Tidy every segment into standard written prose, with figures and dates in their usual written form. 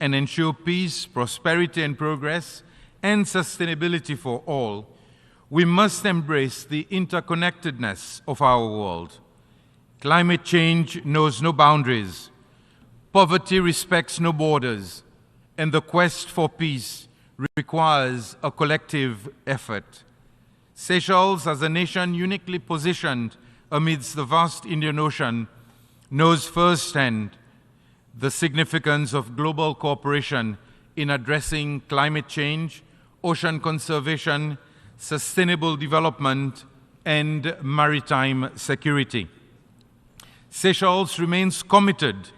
and ensure peace, prosperity, and progress, and sustainability for all, we must embrace the interconnectedness of our world. Climate change knows no boundaries. Poverty respects no borders, and the quest for peace requires a collective effort. Seychelles, as a nation uniquely positioned amidst the vast Indian Ocean, knows firsthand the significance of global cooperation in addressing climate change, ocean conservation, sustainable development, and maritime security. Seychelles remains committed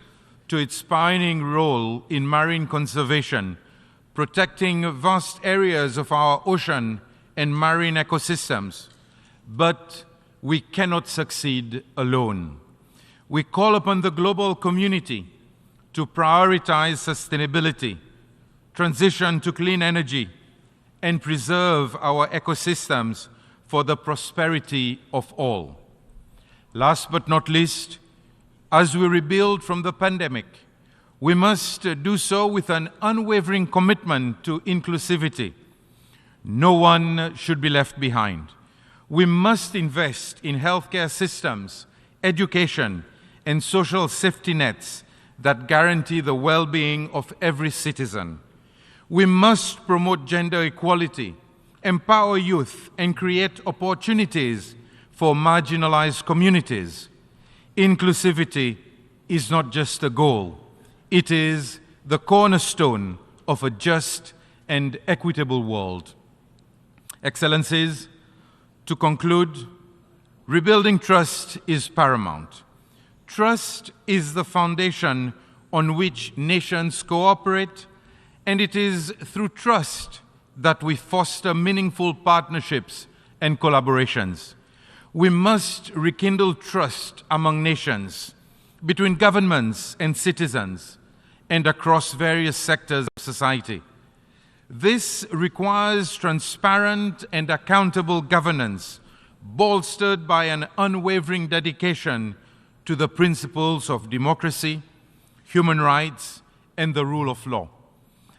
to its pioneering role in marine conservation, protecting vast areas of our ocean and marine ecosystems. But we cannot succeed alone. We call upon the global community to prioritize sustainability, transition to clean energy, and preserve our ecosystems for the prosperity of all. Last but not least, as we rebuild from the pandemic, we must do so with an unwavering commitment to inclusivity. No one should be left behind. We must invest in healthcare systems, education, and social safety nets that guarantee the well-being of every citizen. We must promote gender equality, empower youth, and create opportunities for marginalized communities. Inclusivity is not just a goal, it is the cornerstone of a just and equitable world. Excellencies, to conclude, rebuilding trust is paramount. Trust is the foundation on which nations cooperate, and it is through trust that we foster meaningful partnerships and collaborations. We must rekindle trust among nations, between governments and citizens, and across various sectors of society. This requires transparent and accountable governance, bolstered by an unwavering dedication to the principles of democracy, human rights, and the rule of law.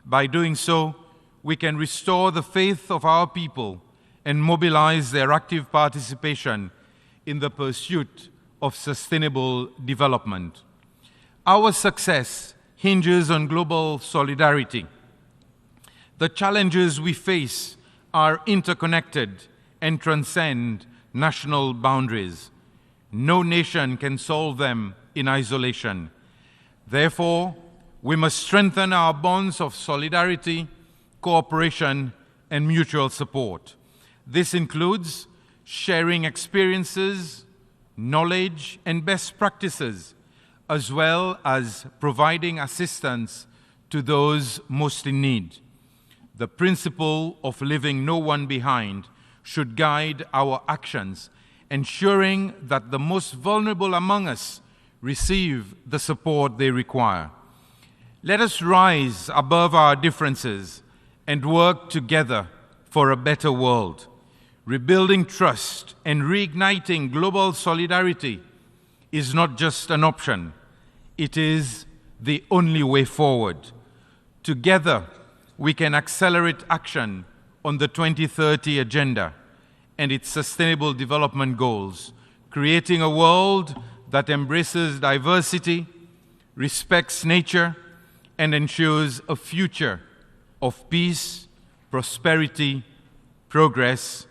By doing so, we can restore the faith of our people and mobilize their active participation in the pursuit of sustainable development. Our success hinges on global solidarity. The challenges we face are interconnected and transcend national boundaries. No nation can solve them in isolation. Therefore, we must strengthen our bonds of solidarity, cooperation, and mutual support. This includes sharing experiences, knowledge, and best practices, as well as providing assistance to those most in need. The principle of leaving no one behind should guide our actions, ensuring that the most vulnerable among us receive the support they require. Let us rise above our differences and work together for a better world. Rebuilding trust and reigniting global solidarity is not just an option, it is the only way forward. Together, we can accelerate action on the 2030 Agenda and its Sustainable Development Goals, creating a world that embraces diversity, respects nature, and ensures a future of peace, prosperity, progress,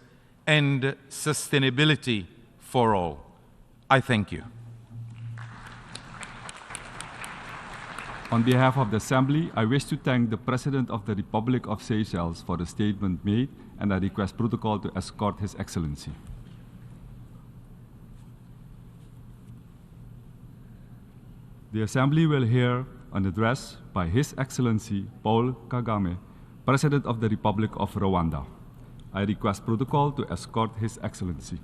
and sustainability for all. I thank you. On behalf of the Assembly, I wish to thank the President of the Republic of Seychelles for the statement made, and I request protocol to escort His Excellency. The Assembly will hear an address by His Excellency Paul Kagame, President of the Republic of Rwanda. I request protocol to escort His Excellency.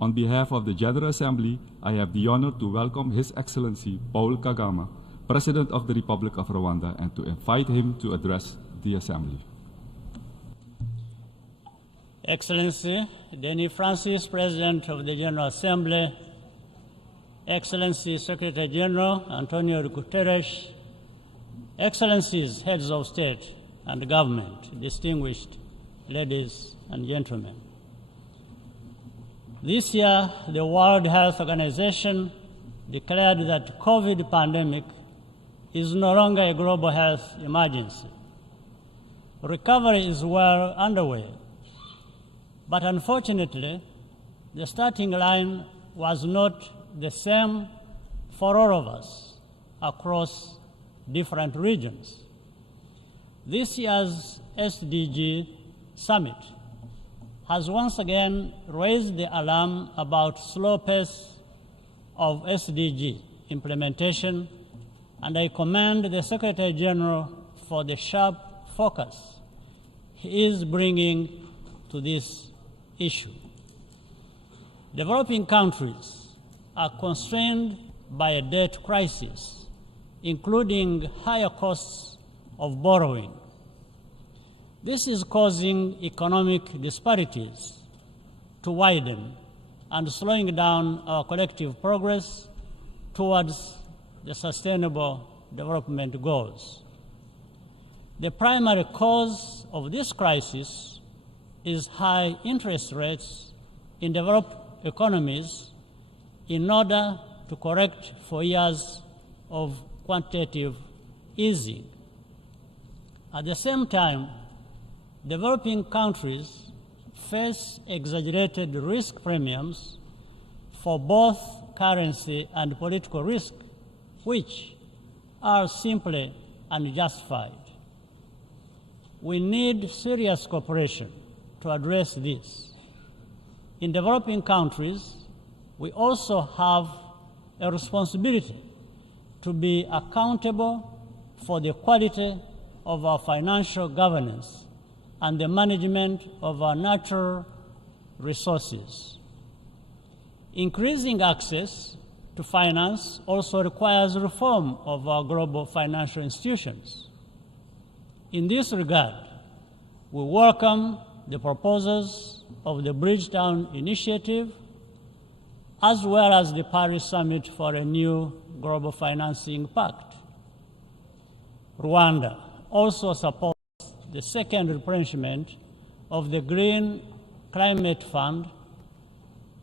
On behalf of the General Assembly, I have the honor to welcome His Excellency Paul Kagame, President of the Republic of Rwanda, and to invite him to address the Assembly. Excellency Denis Francis, President of the General Assembly, Excellency Secretary General Antonio Guterres, Excellencies, Heads of State and Government, distinguished ladies and gentlemen. This year, the World Health Organization declared that COVID pandemic is no longer a global health emergency. Recovery is well underway, but unfortunately, the starting line was not the same for all of us across different regions. This year's SDG Summit has once again raised the alarm about slow pace of SDG implementation, and I commend the Secretary General for the sharp focus he is bringing to this issue. Developing countries are constrained by a debt crisis, including higher costs of borrowing. This is causing economic disparities to widen and slowing down our collective progress towards the Sustainable Development Goals. The primary cause of this crisis is high interest rates in developed economies in order to correct for years of quantitative easing. At the same time, developing countries face exaggerated risk premiums for both currency and political risk, which are simply unjustified. We need serious cooperation to address this. In developing countries, we also have a responsibility to be accountable for the quality of our financial governance and the management of our natural resources. Increasing access to finance also requires reform of our global financial institutions. In this regard, we welcome the proposals of the Bridgetown Initiative, as well as the Paris Summit for a new global financing pact. Rwanda also supports the second replenishment of the Green Climate Fund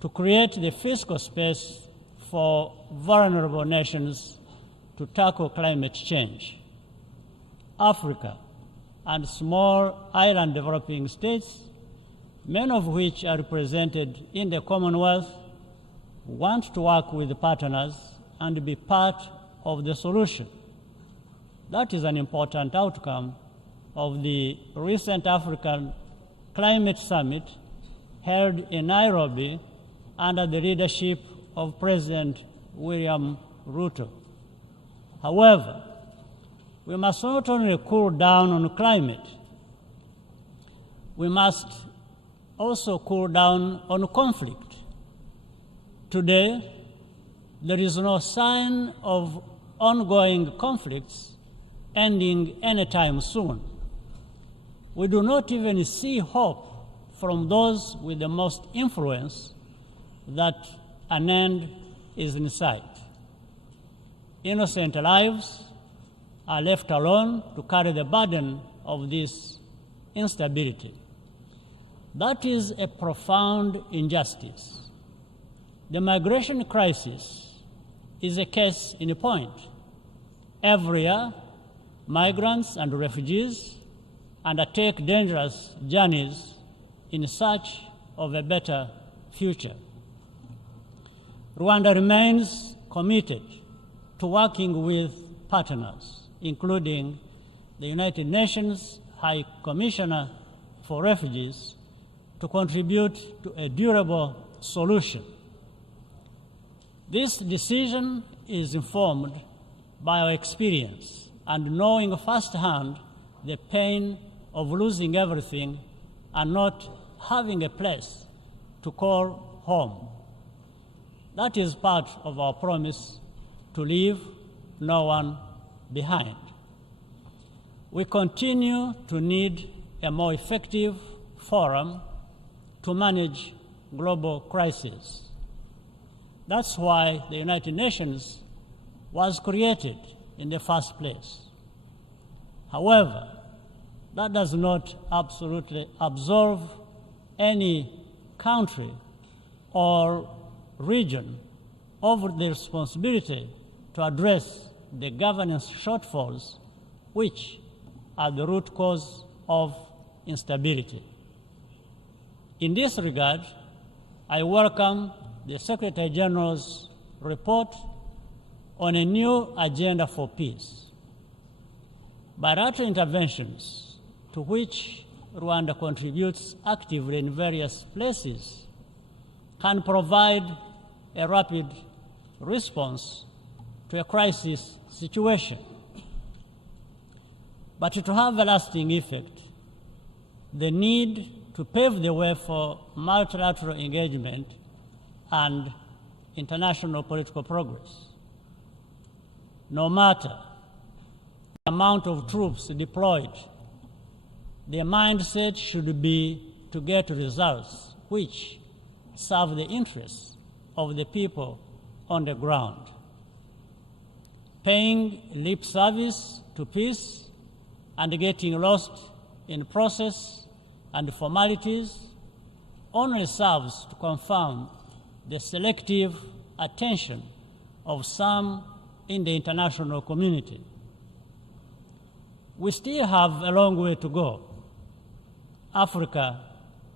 to create the fiscal space for vulnerable nations to tackle climate change. Africa and small island developing states, many of which are represented in the Commonwealth, want to work with partners and be part of the solution. That is an important outcome of the recent African Climate Summit held in Nairobi under the leadership of President William Ruto. However, we must not only cool down on climate, we must also cool down on conflict. Today, there is no sign of ongoing conflicts ending anytime soon. We do not even see hope from those with the most influence that an end is in sight. Innocent lives are left alone to carry the burden of this instability. That is a profound injustice. The migration crisis is a case in point. Every year, migrants and refugees undertake dangerous journeys in search of a better future. Rwanda remains committed to working with partners, including the United Nations High Commissioner for Refugees, to contribute to a durable solution. This decision is informed by our experience and knowing firsthand the pain of losing everything and not having a place to call home. That is part of our promise to leave no one behind. We continue to need a more effective forum to manage global crises. That's why the United Nations was created in the first place. However, that does not absolutely absolve any country or region of the responsibility to address the governance shortfalls which are the root cause of instability. In this regard, I welcome the Secretary General's report on a new agenda for peace. Bilateral interventions, to which Rwanda contributes actively in various places, can provide a rapid response to a crisis situation. But to have a lasting effect, the need to pave the way for multilateral engagement and international political progress. No matter the amount of troops deployed, the mindset should be to get results which serve the interests of the people on the ground. Paying lip service to peace and getting lost in process and formalities only serves to confirm the selective attention of some in the international community. We still have a long way to go. Africa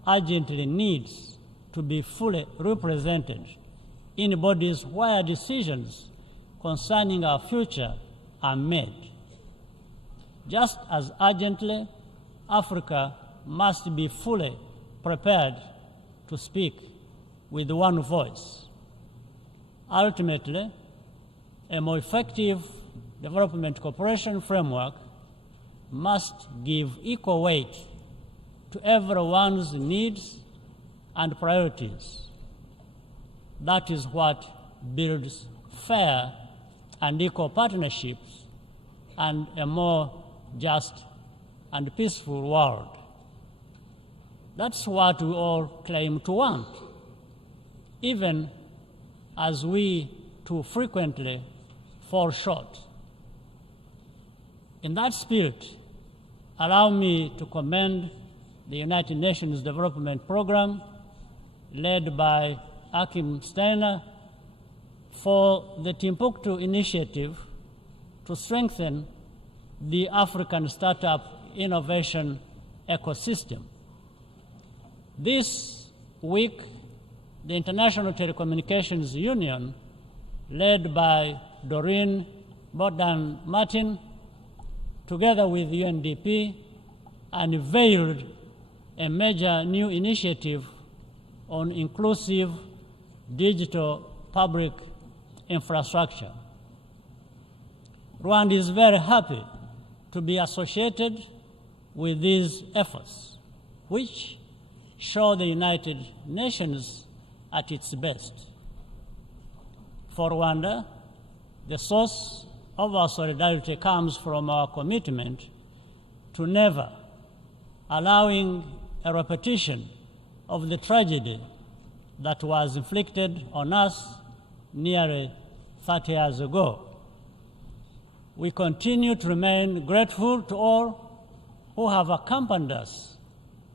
urgently needs to be fully represented in bodies where decisions concerning our future are made. Just as urgently, Africa must be fully prepared to speak with one voice. Ultimately, a more effective development cooperation framework must give equal weight to everyone's needs and priorities. That is what builds fair and equal partnerships and a more just and peaceful world. That's what we all claim to want, even as we too frequently fall short. In that spirit, allow me to commend the United Nations Development Program, led by Akim Steiner, for the Timbuktu initiative to strengthen the African startup innovation ecosystem. This week, the International Telecommunications Union, led by Doreen Bodan-Martin, together with UNDP, unveiled a major new initiative on inclusive digital public infrastructure. Rwanda is very happy to be associated with these efforts, which show the United Nations at its best. For Rwanda, the source of our solidarity comes from our commitment to never allowing a repetition of the tragedy that was inflicted on us nearly 30 years ago. We continue to remain grateful to all who have accompanied us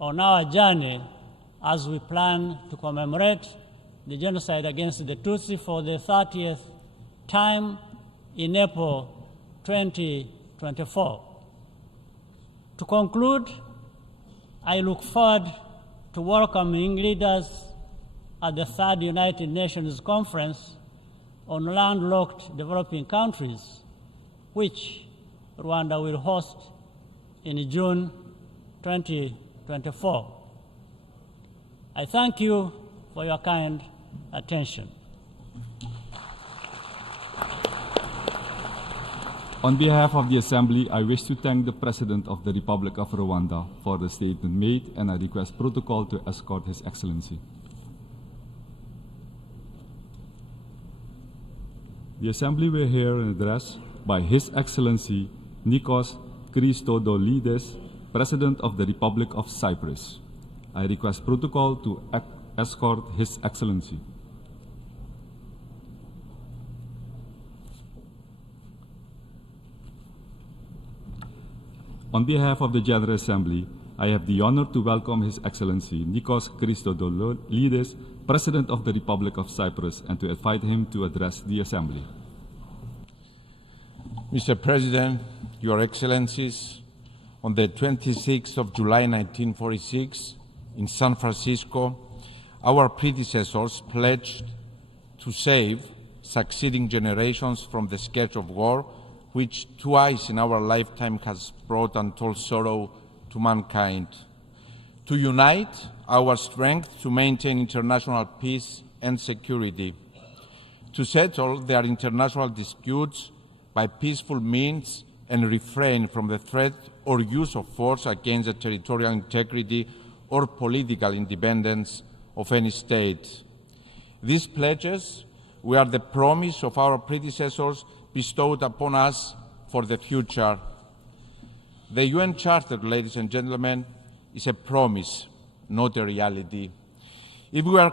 on our journey as we plan to commemorate the genocide against the Tutsi for the 30th time in April 2024. To conclude, I look forward to welcoming leaders at the third United Nations Conference on landlocked developing countries, which Rwanda will host in June 2024. I thank you for your kind attention. On behalf of the Assembly, I wish to thank the President of the Republic of Rwanda for the statement made, and I request protocol to escort His Excellency. The Assembly will hear an address by His Excellency Nikos Christodoulides, President of the Republic of Cyprus. I request protocol to escort His Excellency. On behalf of the General Assembly, I have the honor to welcome His Excellency Nikos Christodoulides, President of the Republic of Cyprus, and to invite him to address the Assembly. Mr. President, Your Excellencies, on the 26th of July 1946, in San Francisco, our predecessors pledged to save succeeding generations from the scourge of war, which twice in our lifetime has brought untold sorrow to mankind. To unite our strength to maintain international peace and security, to settle their international disputes by peaceful means and refrain from the threat or use of force against the territorial integrity or political independence of any state. These pledges were the promise of our predecessors bestowed upon us for the future. The UN Charter, ladies and gentlemen, is a promise, not a reality. If we are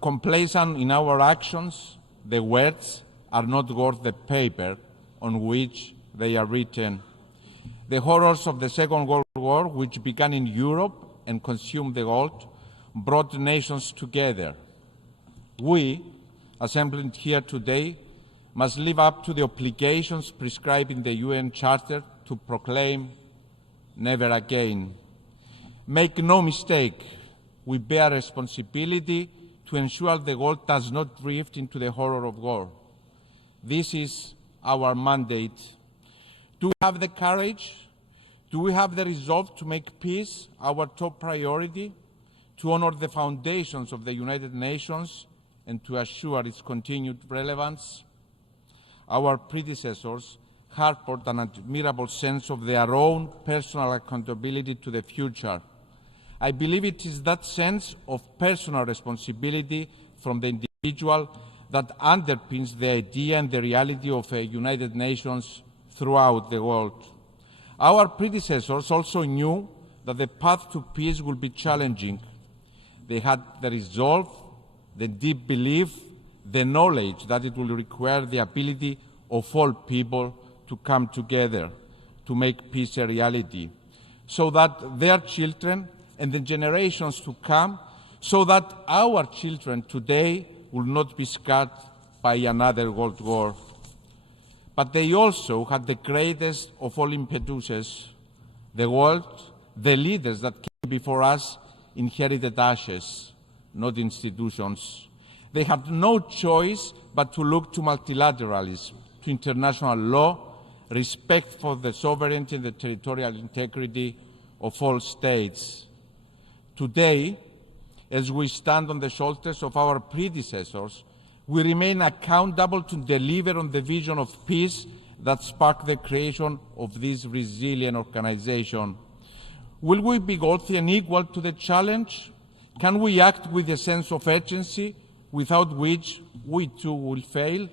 complacent in our actions, the words are not worth the paper on which they are written. The horrors of the Second World War, which began in Europe and consumed the world, brought nations together. We, assembled here today, must live up to the obligations prescribed in the UN Charter to proclaim never again. Make no mistake, we bear responsibility to ensure the world does not drift into the horror of war. This is our mandate. Do we have the courage? Do we have the resolve to make peace our top priority, to honor the foundations of the United Nations, and to assure its continued relevance? Our predecessors harbored an admirable sense of their own personal accountability to the future. I believe it is that sense of personal responsibility from the individual that underpins the idea and the reality of a United Nations throughout the world. Our predecessors also knew that the path to peace would be challenging. They had the resolve, the deep belief, the knowledge that it will require the ability of all people to come together to make peace a reality, so that their children and the generations to come, so that our children today will not be scarred by another world war. But they also had the greatest of all impetuses. The world, the leaders that came before us inherited ashes, not institutions. They had no choice but to look to multilateralism, to international law, respect for the sovereignty and the territorial integrity of all states. Today, as we stand on the shoulders of our predecessors, we remain accountable to deliver on the vision of peace that sparked the creation of this resilient organization. Will we be worthy and equal to the challenge? Can we act with a sense of urgency without which we too will fail?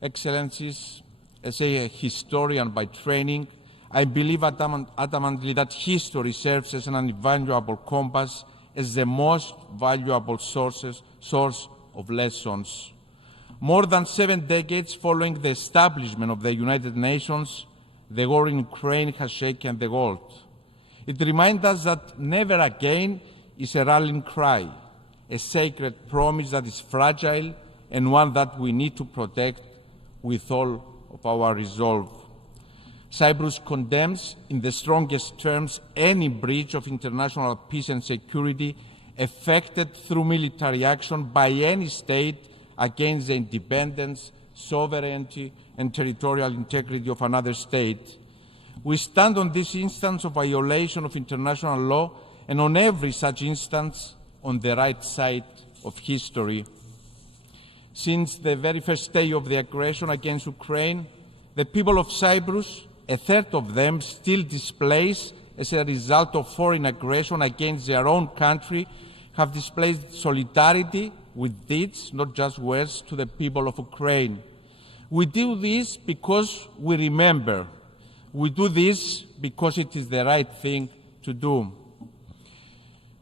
Excellencies, as a historian by training, I believe adamantly that history serves as an invaluable compass, as the most valuable source of lessons. More than 7 decades following the establishment of the United Nations, the war in Ukraine has shaken the world. It reminds us that never again is a rallying cry, a sacred promise that is fragile and one that we need to protect with all of our resolve. Cyprus condemns in the strongest terms any breach of international peace and security effected through military action by any state against the independence, sovereignty, and territorial integrity of another state. We stand on this instance of violation of international law and on every such instance on the right side of history. Since the very first day of the aggression against Ukraine, the people of Cyprus, a third of them still displaced as a result of foreign aggression against their own country, have displayed solidarity with deeds, not just words, to the people of Ukraine. We do this because we remember. We do this because it is the right thing to do.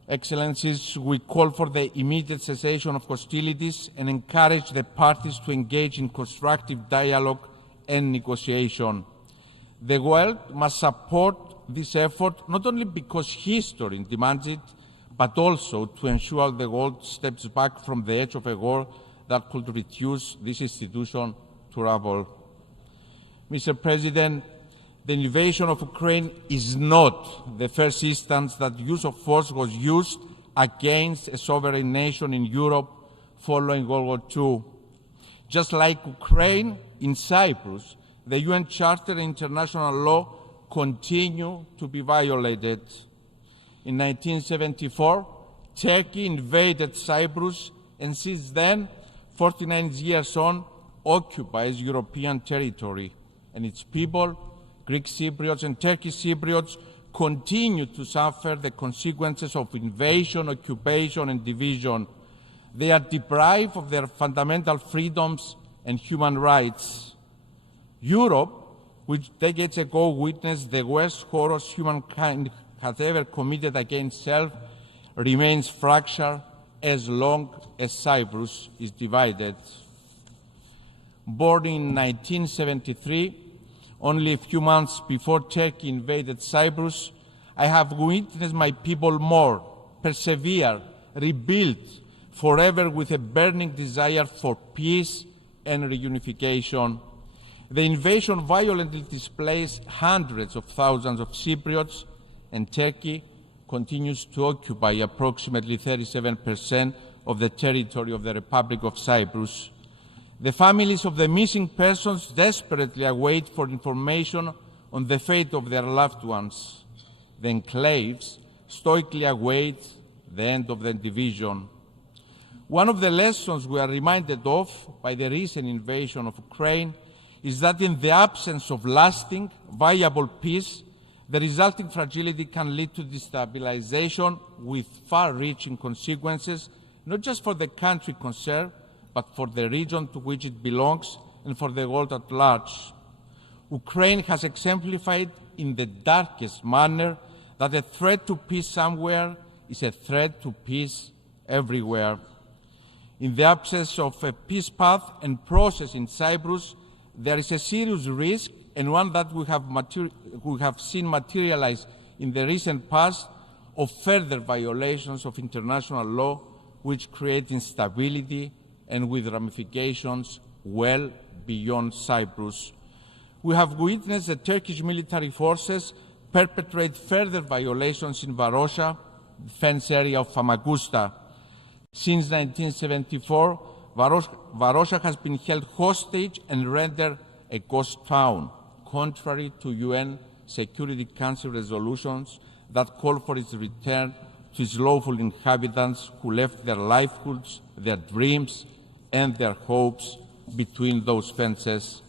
Excellencies, we call for the immediate cessation of hostilities and encourage the parties to engage in constructive dialogue and negotiation. The world must support this effort not only because history demands it, but also to ensure the world steps back from the edge of a war that could reduce this institution to rubble. Mr. President, the invasion of Ukraine is not the first instance that use of force was used against a sovereign nation in Europe following World War II. Just like Ukraine, in Cyprus, the UN Charter and international law continue to be violated. In 1974, Turkey invaded Cyprus and since then, 49 years on, occupies European territory. And its people, Greek Cypriots and Turkish Cypriots, continue to suffer the consequences of invasion, occupation, and division. They are deprived of their fundamental freedoms and human rights. Europe, which decades ago witnessed the worst horrors humankind has ever committed against self, remains fractured as long as Cyprus is divided. Born in 1973, only a few months before Turkey invaded Cyprus, I have witnessed my people mourn, persevere, rebuild forever with a burning desire for peace and reunification. The invasion violently displaced hundreds of thousands of Cypriots, and Turkey continues to occupy approximately 37% of the territory of the Republic of Cyprus. The families of the missing persons desperately await for information on the fate of their loved ones. The enclaves stoically await the end of the division. One of the lessons we are reminded of by the recent invasion of Ukraine is that in the absence of lasting, viable peace, the resulting fragility can lead to destabilization with far-reaching consequences, not just for the country concerned, but for the region to which it belongs and for the world at large. Ukraine has exemplified in the darkest manner that a threat to peace somewhere is a threat to peace everywhere. In the absence of a peace path and process in Cyprus, there is a serious risk, and one that we have seen materialize in the recent past, of further violations of international law, which create instability and with ramifications well beyond Cyprus. We have witnessed the Turkish military forces perpetrate further violations in Varosha, the fence area of Famagusta. Since 1974, Varosha has been held hostage and rendered a ghost town, contrary to UN Security Council resolutions that call for its return to its lawful inhabitants who left their livelihoods, their dreams, and their hopes between those fences.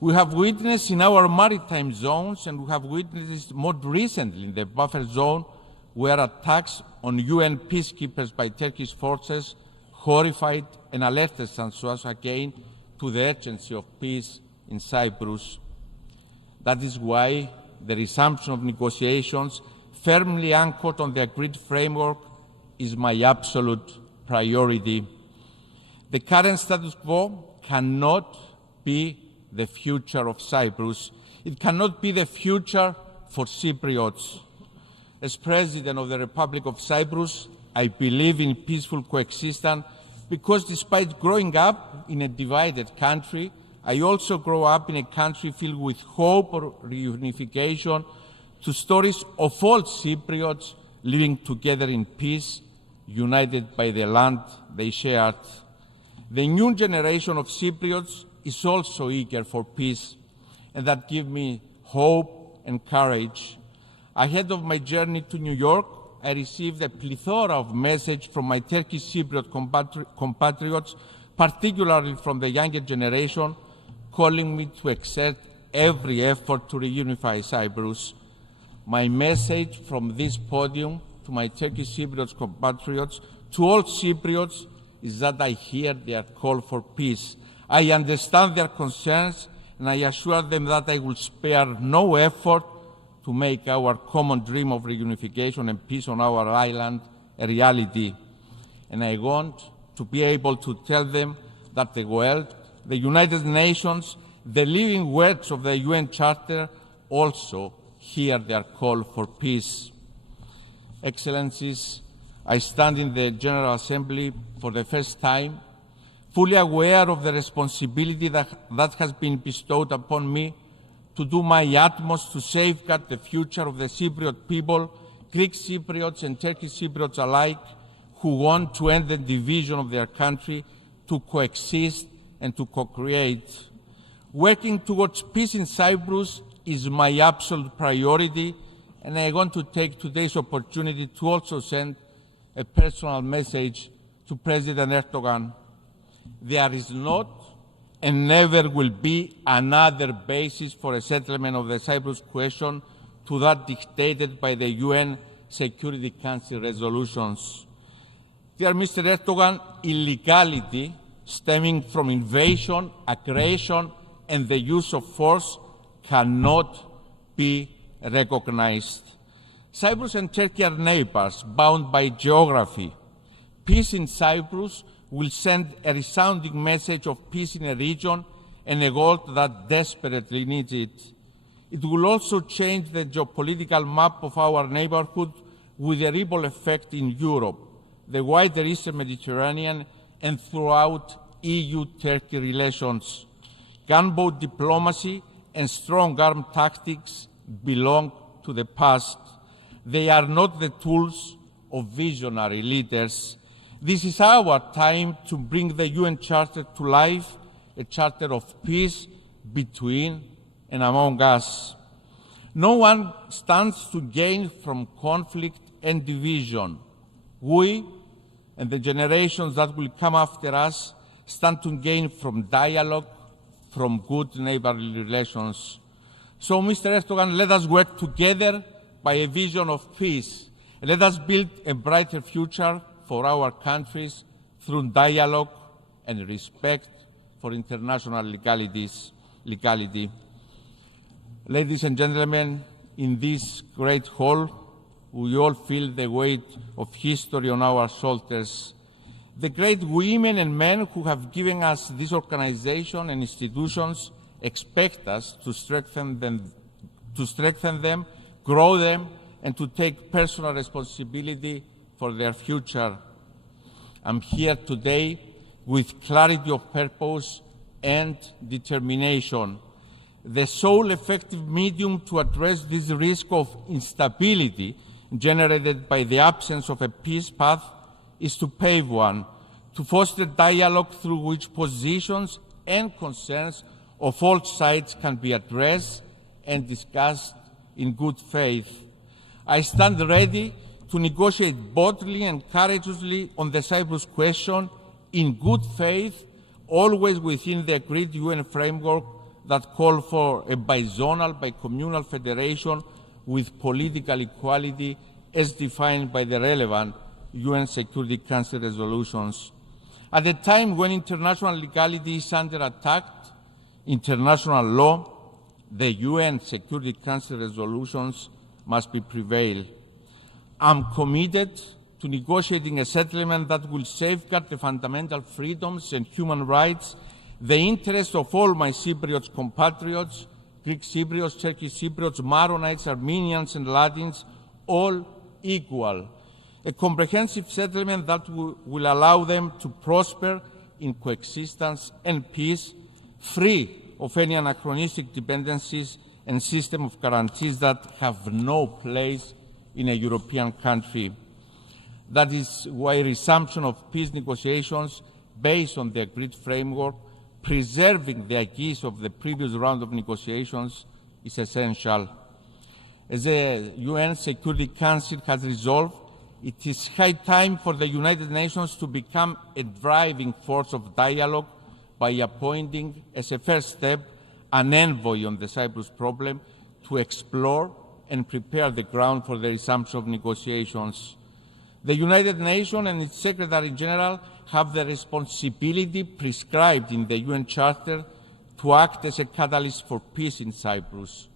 We have witnessed in our maritime zones, and we have witnessed more recently in the buffer zone, where attacks on UN peacekeepers by Turkish forces horrified and alerted us again to the urgency of peace in Cyprus. That is why the resumption of negotiations firmly anchored on the agreed framework is my absolute priority. The current status quo cannot be the future of Cyprus. It cannot be the future for Cypriots. As President of the Republic of Cyprus, I believe in peaceful coexistence because despite growing up in a divided country, I also grew up in a country filled with hope or reunification, to stories of all Cypriots living together in peace, united by the land they shared. The new generation of Cypriots is also eager for peace, and that gives me hope and courage. Ahead of my journey to New York, I received a plethora of messages from my Turkish Cypriot compatriots, particularly from the younger generation, calling me to exert every effort to reunify Cyprus. My message from this podium to my Turkish Cypriot compatriots, to all Cypriots, is that I hear their call for peace. I understand their concerns, and I assure them that I will spare no effort to make our common dream of reunification and peace on our island a reality. And I want to be able to tell them that the world, the United Nations, the living words of the UN Charter also hear their call for peace. Excellencies, I stand in the General Assembly for the first time, fully aware of the responsibility that has been bestowed upon me to do my utmost to safeguard the future of the Cypriot people, Greek Cypriots and Turkish Cypriots alike, who want to end the division of their country, to coexist and to co-create. Working towards peace in Cyprus is my absolute priority, and I want to take today's opportunity to also send a personal message to President Erdogan. There is not and never will be another basis for a settlement of the Cyprus question to that dictated by the UN Security Council resolutions. Dear Mr. Erdogan, illegality stemming from invasion, aggression, and the use of force cannot be recognized. Cyprus and Turkey are neighbors bound by geography. Peace in Cyprus will send a resounding message of peace in a region and a world that desperately needs it. It will also change the geopolitical map of our neighborhood with a ripple effect in Europe, the wider Eastern Mediterranean, and throughout EU-Turkey relations. Gunboat diplomacy and strong arm tactics belong to the past. They are not the tools of visionary leaders. This is our time to bring the UN Charter to life, a charter of peace between and among us. No one stands to gain from conflict and division. We and the generations that will come after us stand to gain from dialogue, from good neighborly relations. So, Mr. Erdogan, let us work together by a vision of peace. Let us build a brighter future for our countries through dialogue and respect for international legality. Ladies and gentlemen, in this great hall, we all feel the weight of history on our shoulders. The great women and men who have given us this organization and institutions expect us to strengthen them, grow them, and to take personal responsibility for their future. I'm here today with clarity of purpose and determination. The sole effective medium to address this risk of instability generated by the absence of a peace path is to pave one, to foster dialogue through which positions and concerns of all sides can be addressed and discussed in good faith. I stand ready to negotiate boldly and courageously on the Cyprus question in good faith, always within the agreed UN framework that call for a bizonal, bicommunal federation with political equality as defined by the relevant UN Security Council resolutions. At a time when international legality is under attack, international law, the UN Security Council resolutions must prevail. I'm committed to negotiating a settlement that will safeguard the fundamental freedoms and human rights, the interests of all my Cypriot compatriots, Greek Cypriots, Turkish Cypriots, Maronites, Armenians, and Latins, all equal. A comprehensive settlement that will allow them to prosper in coexistence and peace, free of any anachronistic dependencies and system of guarantees that have no place in a European country. That is why resumption of peace negotiations based on the agreed framework, preserving the acquis of the previous round of negotiations, is essential. As the UN Security Council has resolved, it is high time for the United Nations to become a driving force of dialogue by appointing, as a first step, an envoy on the Cyprus problem to explore and prepare the ground for the resumption of negotiations. The United Nations and its Secretary General have the responsibility prescribed in the UN Charter to act as a catalyst for peace in Cyprus.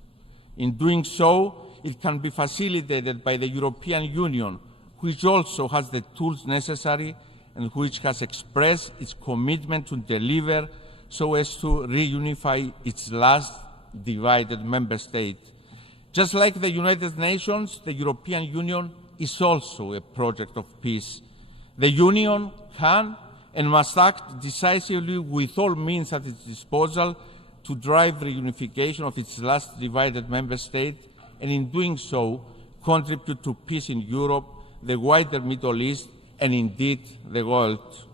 In doing so, it can be facilitated by the European Union, which also has the tools necessary and which has expressed its commitment to deliver so as to reunify its last divided member state. Just like the United Nations, the European Union is also a project of peace. The Union can and must act decisively with all means at its disposal to drive reunification of its last divided member state, and in doing so, contribute to peace in Europe, the wider Middle East, and indeed the world.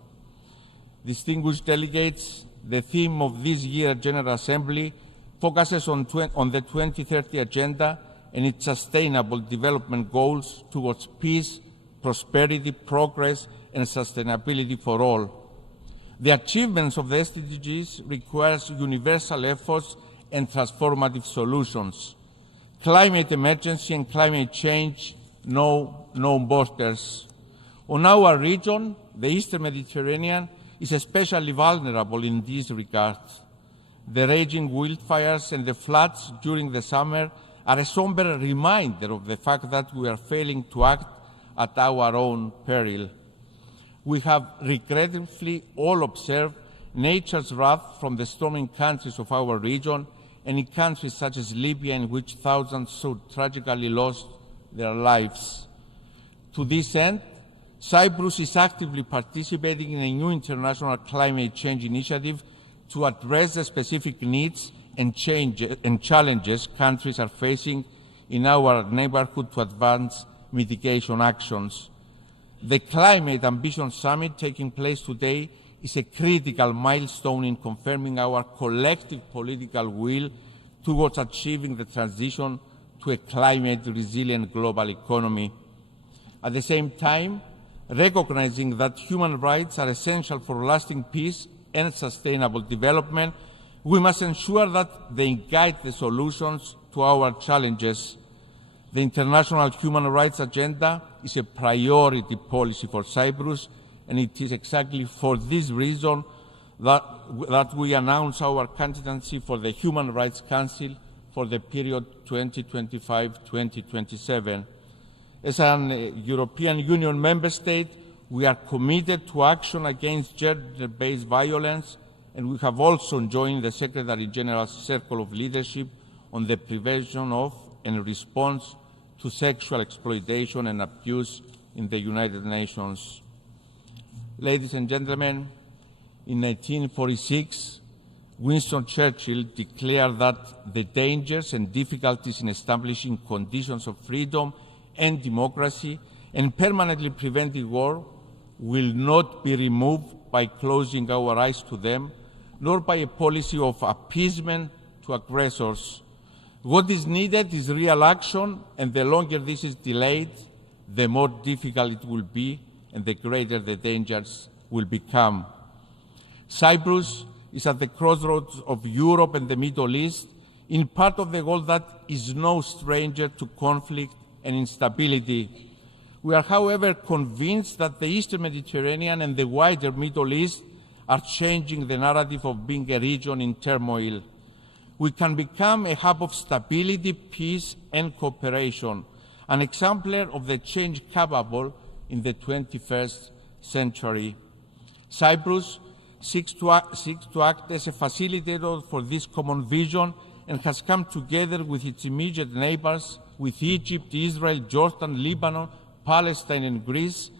Distinguished delegates, the theme of this year's General Assembly focuses on the 2030 Agenda and its sustainable development goals towards peace, prosperity, progress, and sustainability for all. The achievements of the SDGs requires universal efforts and transformative solutions. Climate emergency and climate change know no borders. On our region, the Eastern Mediterranean is especially vulnerable in this regard. The raging wildfires and the floods during the summer are a somber reminder of the fact that we are failing to act at our own peril. We have regrettably all observed nature's wrath from the storming countries of our region and in countries such as Libya, in which thousands so tragically lost their lives. To this end, Cyprus is actively participating in a new international climate change initiative to address the specific needs and challenges countries are facing in our neighborhood to advance mitigation actions. The Climate Ambition Summit taking place today is a critical milestone in confirming our collective political will towards achieving the transition to a climate-resilient global economy. At the same time, recognizing that human rights are essential for lasting peace and sustainable development, we must ensure that they guide the solutions to our challenges. The International Human Rights Agenda is a priority policy for Cyprus, and it is exactly for this reason that we announce our candidacy for the Human Rights Council for the period 2025-2027. As an European Union member state, we are committed to action against gender-based violence, and we have also joined the Secretary General's Circle of Leadership on the prevention of and response to sexual exploitation and abuse in the United Nations. Ladies and gentlemen, in 1946, Winston Churchill declared that the dangers and difficulties in establishing conditions of freedom and democracy and permanently preventing war will not be removed by closing our eyes to them, nor by a policy of appeasement to aggressors. What is needed is real action, and the longer this is delayed, the more difficult it will be and the greater the dangers will become. Cyprus is at the crossroads of Europe and the Middle East, in part of the world that is no stranger to conflict and instability. We are, however, convinced that the Eastern Mediterranean and the wider Middle East are changing the narrative of being a region in turmoil. We can become a hub of stability, peace, and cooperation, an exemplar of the change capable in the 21st century. Cyprus seeks to act as a facilitator for this common vision and has come together with its immediate neighbors, with Egypt, Israel, Jordan, Lebanon, Palestine, and Greece,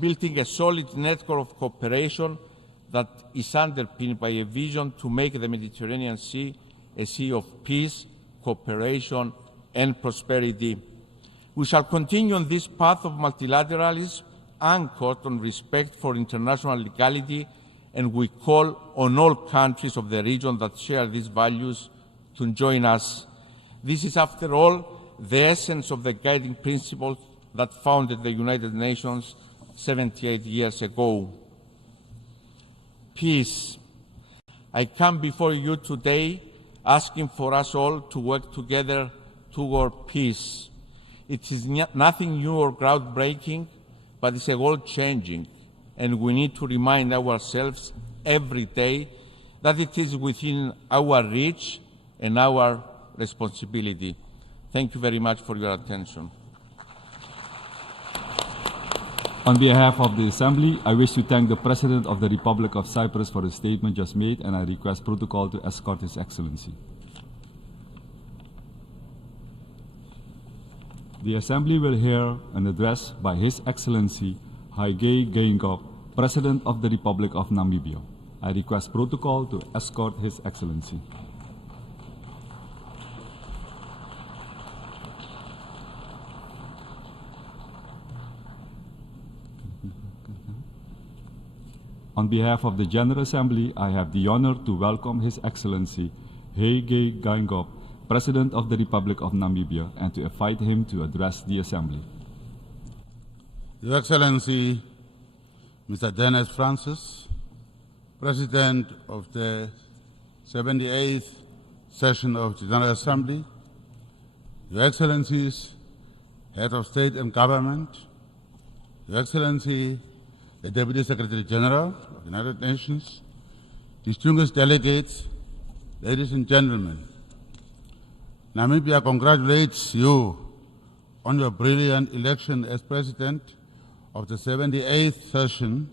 building a solid network of cooperation that is underpinned by a vision to make the Mediterranean Sea a sea of peace, cooperation, and prosperity. We shall continue on this path of multilateralism anchored on respect for international legality, and we call on all countries of the region that share these values to join us. This is, after all, the essence of the guiding principles that founded the United Nations 78 years ago. Peace. I come before you today asking for us all to work together toward peace. It is nothing new or groundbreaking, but it's a world changing, and we need to remind ourselves every day that it is within our reach and our responsibility. Thank you very much for your attention. On behalf of the Assembly, I wish to thank the President of the Republic of Cyprus for the statement just made, and I request protocol to escort His Excellency. The Assembly will hear an address by His Excellency Haile Geingob, President of the Republic of Namibia. I request protocol to escort His Excellency. On behalf of the General Assembly, I have the honor to welcome His Excellency Haile Geingob, President of the Republic of Namibia, and to invite him to address the Assembly. Your Excellency, Mr. Dennis Francis, President of the 78th Session of the General Assembly, Your Excellencies, Head of State and Government, Your Excellency, the Deputy Secretary General of the United Nations, distinguished delegates, ladies and gentlemen, Namibia congratulates you on your brilliant election as President of the 78th Session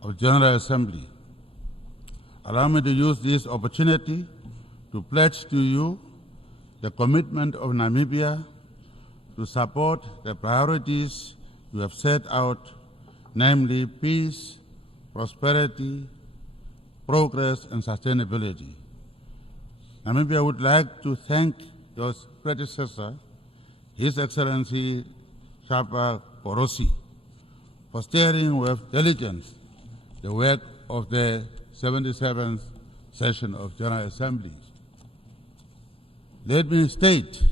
of the General Assembly. Allow me to use this opportunity to pledge to you the commitment of Namibia to support the priorities you have set out, namely peace, prosperity, progress, and sustainability. Namibia would like to thank your predecessor, His Excellency Shapa Porosi, for steering with diligence the work of the 77th Session of General Assembly. Let me state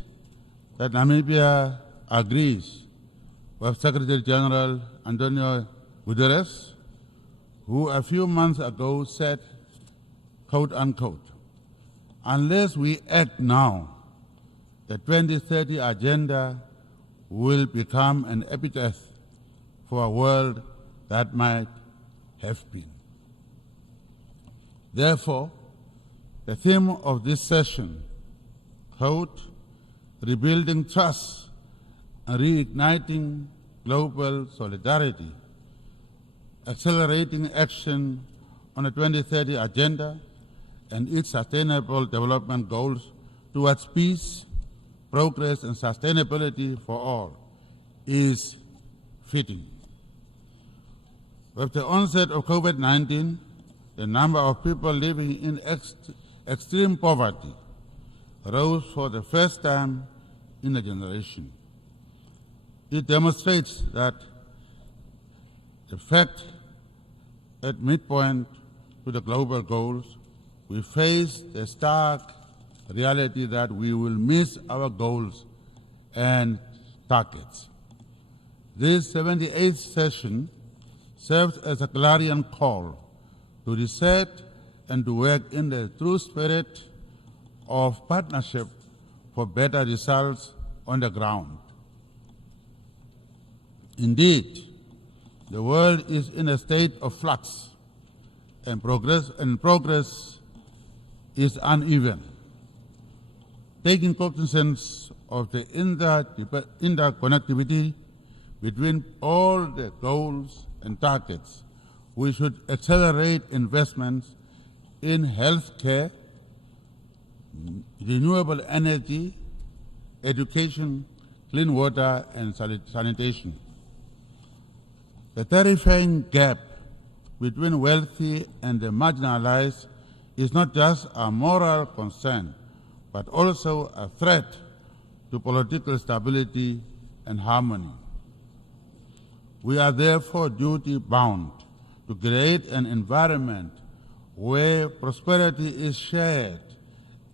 that Namibia agrees with Secretary General Antonio Guterres, who a few months ago said, quote unquote, "Unless we act now, the 2030 agenda will become an epitaph for a world that might have been." Therefore, the theme of this session, quote, "Rebuilding Trust and Reigniting Global Solidarity, Accelerating Action on the 2030 Agenda and its Sustainable Development Goals towards Peace, Progress and Sustainability for All," is fitting. With the onset of COVID-19, the number of people living in extreme poverty rose for the first time in a generation. It demonstrates that the fact at midpoint to the global goals, we face the stark reality that we will miss our goals and targets. This 78th session serves as a clarion call to reset and to work in the true spirit of partnership for better results on the ground. Indeed, the world is in a state of flux, and progress is uneven. Taking cognizance of the interconnectivity between all the goals and targets, we should accelerate investments in healthcare, renewable energy, education, clean water, and sanitation. The terrifying gap between wealthy and the marginalized is not just a moral concern, but also a threat to political stability and harmony. We are therefore duty-bound to create an environment where prosperity is shared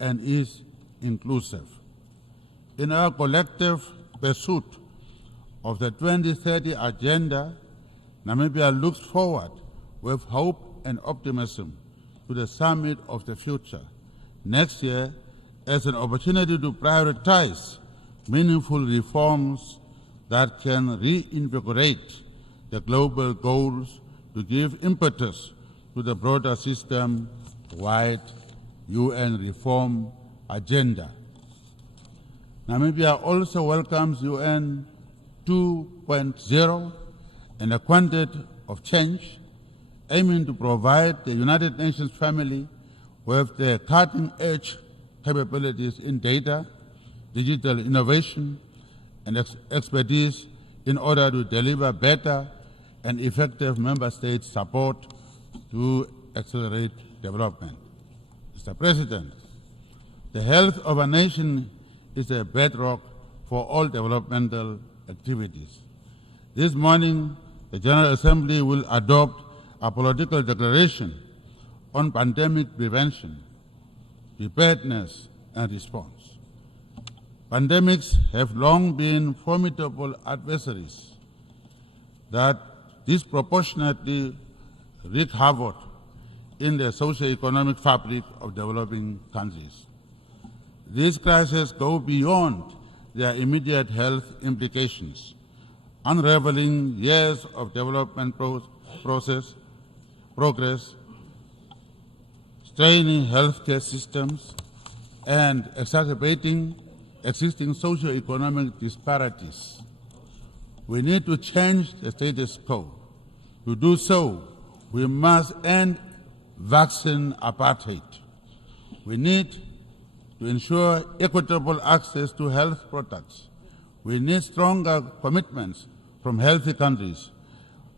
and is inclusive. In our collective pursuit of the 2030 Agenda, Namibia looks forward with hope and optimism to the Summit of the Future next year as an opportunity to prioritize meaningful reforms that can reinvigorate the global goals to give impetus to the broader system-wide UN reform agenda. Namibia also welcomes UN 2.0 and a quantity of change, aiming to provide the United Nations family with the cutting-edge capabilities in data, digital innovation, and expertise in order to deliver better and effective member states' support to accelerate development. Mr. President, the health of a nation is a bedrock for all developmental activities. This morning, the General Assembly will adopt a political declaration on pandemic prevention, preparedness, and response. Pandemics have long been formidable adversaries that disproportionately wreak havoc in the socio-economic fabric of developing countries. These crises go beyond their immediate health implications, unraveling years of development progress, straining healthcare systems, and exacerbating existing socio-economic disparities. We need to change the status quo. To do so, we must end vaccine apartheid. We need to ensure equitable access to health products. We need stronger commitments from healthy countries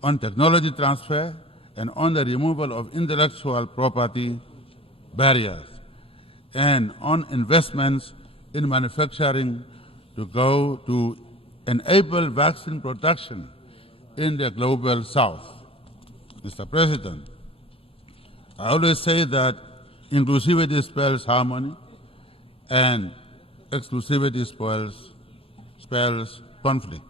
on technology transfer and on the removal of intellectual property barriers, and on investments in manufacturing to enable vaccine production in the global south. Mr. President, I always say that inclusivity spells harmony and exclusivity spells conflict.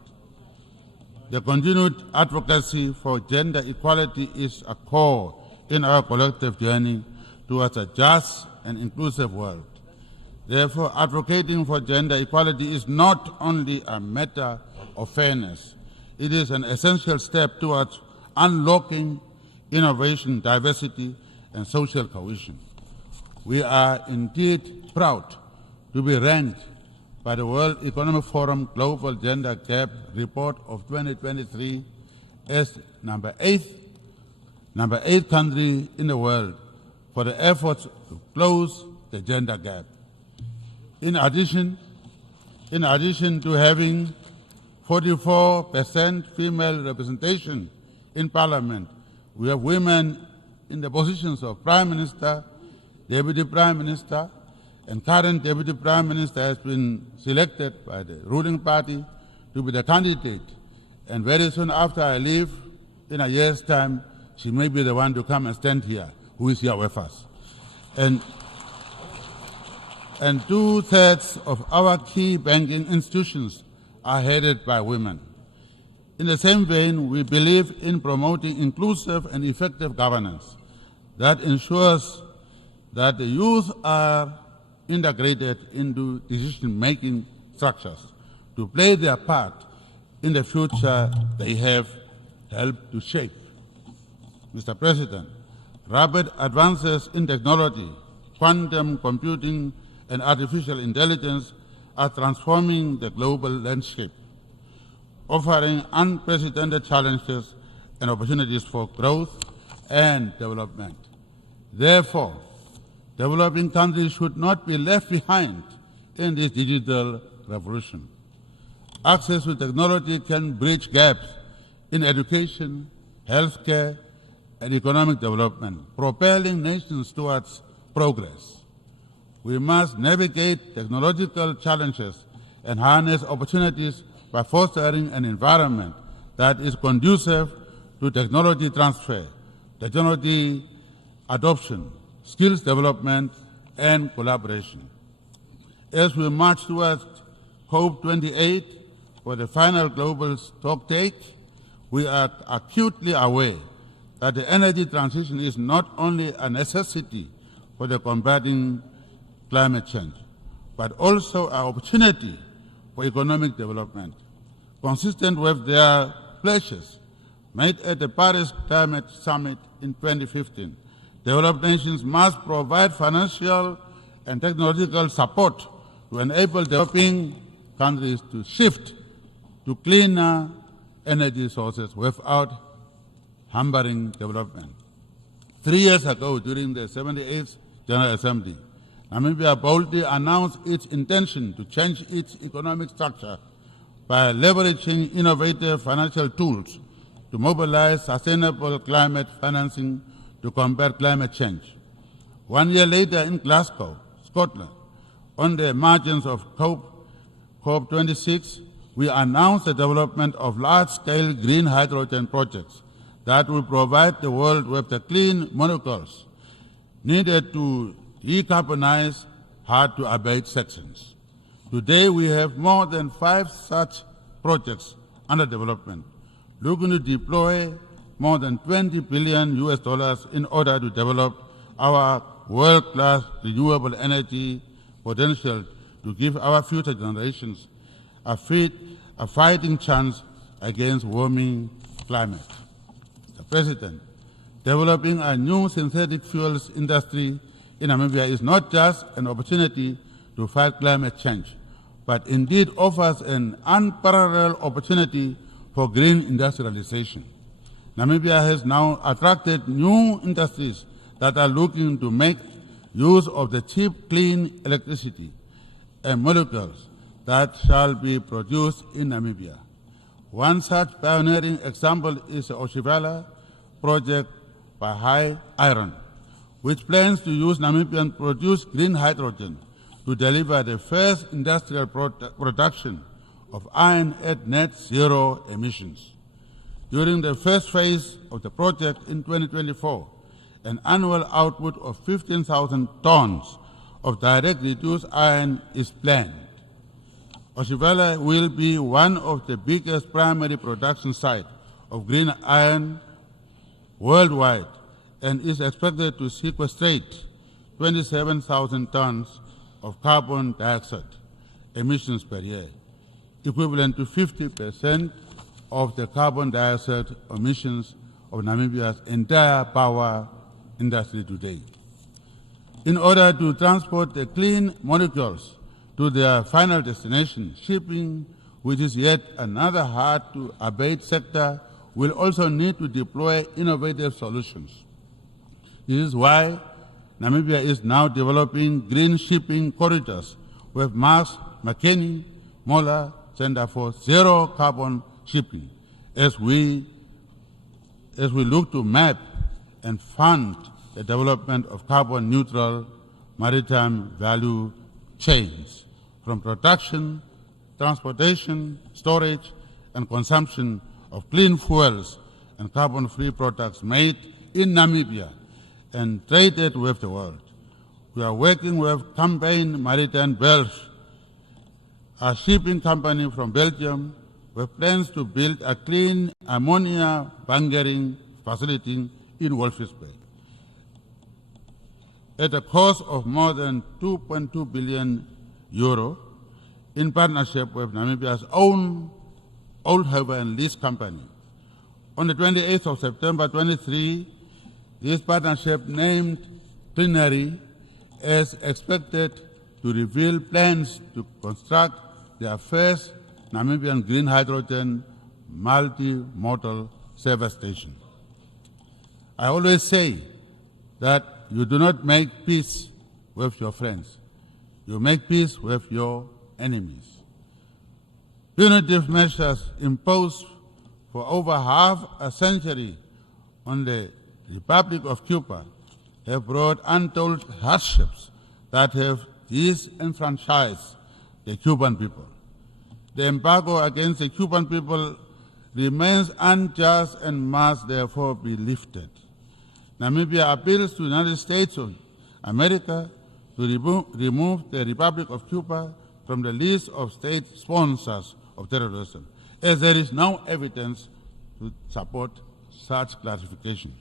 The continued advocacy for gender equality is a core in our collective journey towards a just and inclusive world. Therefore, advocating for gender equality is not only a matter of fairness, it is an essential step towards unlocking innovation, diversity, and social cohesion. We are indeed proud to be ranked by the World Economic Forum Global Gender Gap Report of 2023 as number eight country in the world for the efforts to close the gender gap. In addition to having 44% female representation in Parliament, we have women in the positions of Prime Minister, Deputy Prime Minister, and current Deputy Prime Minister has been selected by the ruling party to be the candidate. And very soon after I leave, in a year's time, she may be the one to come and stand here, who is here with us. And 2/3 of our key banking institutions are headed by women. In the same vein, we believe in promoting inclusive and effective governance that ensures that the youth are integrated into decision-making structures to play their part in the future they have helped to shape. Mr. President, rapid advances in technology, quantum computing, and artificial intelligence are transforming the global landscape, offering unprecedented challenges and opportunities for growth and development. Therefore, developing countries should not be left behind in this digital revolution. Access to technology can bridge gaps in education, healthcare, and economic development, propelling nations towards progress. We must navigate technological challenges and harness opportunities by fostering an environment that is conducive to technology transfer, technology adoption, skills development, and collaboration. As we march towards COP28 for the final global stocktake, we are acutely aware that the energy transition is not only a necessity for the combating climate change, but also an opportunity for economic development. Consistent with their pledges made at the Paris Climate Summit in 2015, developed nations must provide financial and technological support to enable developing countries to shift to cleaner energy sources without hampering development. 3 years ago, during the 78th General Assembly, Namibia boldly announced its intention to change its economic structure by leveraging innovative financial tools to mobilize sustainable climate financing to combat climate change. 1 year later in Glasgow, Scotland, on the margins of COP26, we announced the development of large-scale green hydrogen projects that will provide the world with the clean molecules needed to decarbonize hard-to-abate sections. Today, we have more than 5 such projects under development, looking to deploy more than $20 billion in order to develop our world-class renewable energy potential to give our future generations a fighting chance against warming climate. Mr. President, developing a new synthetic fuels industry in Namibia is not just an opportunity to fight climate change, but indeed offers an unparalleled opportunity for green industrialization. Namibia has now attracted new industries that are looking to make use of the cheap, clean electricity and molecules that shall be produced in Namibia. One such pioneering example is the Oshivala project by High Iron, which plans to use Namibian-produced green hydrogen to deliver the first industrial production of iron at net zero emissions. During the first phase of the project in 2024, an annual output of 15,000 tons of direct reduced iron is planned. Oshivala will be one of the biggest primary production sites of green iron worldwide and is expected to sequestrate 27,000 tons of carbon dioxide emissions per year, equivalent to 50% of the carbon dioxide emissions of Namibia's entire power industry today. In order to transport the clean molecules to their final destination, shipping, which is yet another hard-to-abate sector, will also need to deploy innovative solutions. This is why Namibia is now developing green shipping corridors with Mars McKinney Moller Center for Zero Carbon Shipping as we look to map and fund the development of carbon-neutral maritime value chains from production, transportation, storage, and consumption of clean fuels and carbon-free products made in Namibia and traded with the world. We are working with Campaign Maritime Belge, a shipping company from Belgium, with plans to build a clean ammonia bunkering facility in Walvis Bay at a cost of more than €2.2 billion in partnership with Namibia's own Oldhaven lease company. On the 28th of September 2023, this partnership named Plenary is expected to reveal plans to construct their first Namibian green hydrogen multimodal service station. I always say that you do not make peace with your friends. You make peace with your enemies. Punitive measures imposed for over half a century on the Republic of Cuba have brought untold hardships that have disenfranchised the Cuban people. The embargo against the Cuban people remains unjust and must therefore be lifted. Namibia appeals to the United States of America to remove the Republic of Cuba from the list of state sponsors of terrorism, as there is no evidence to support such classification.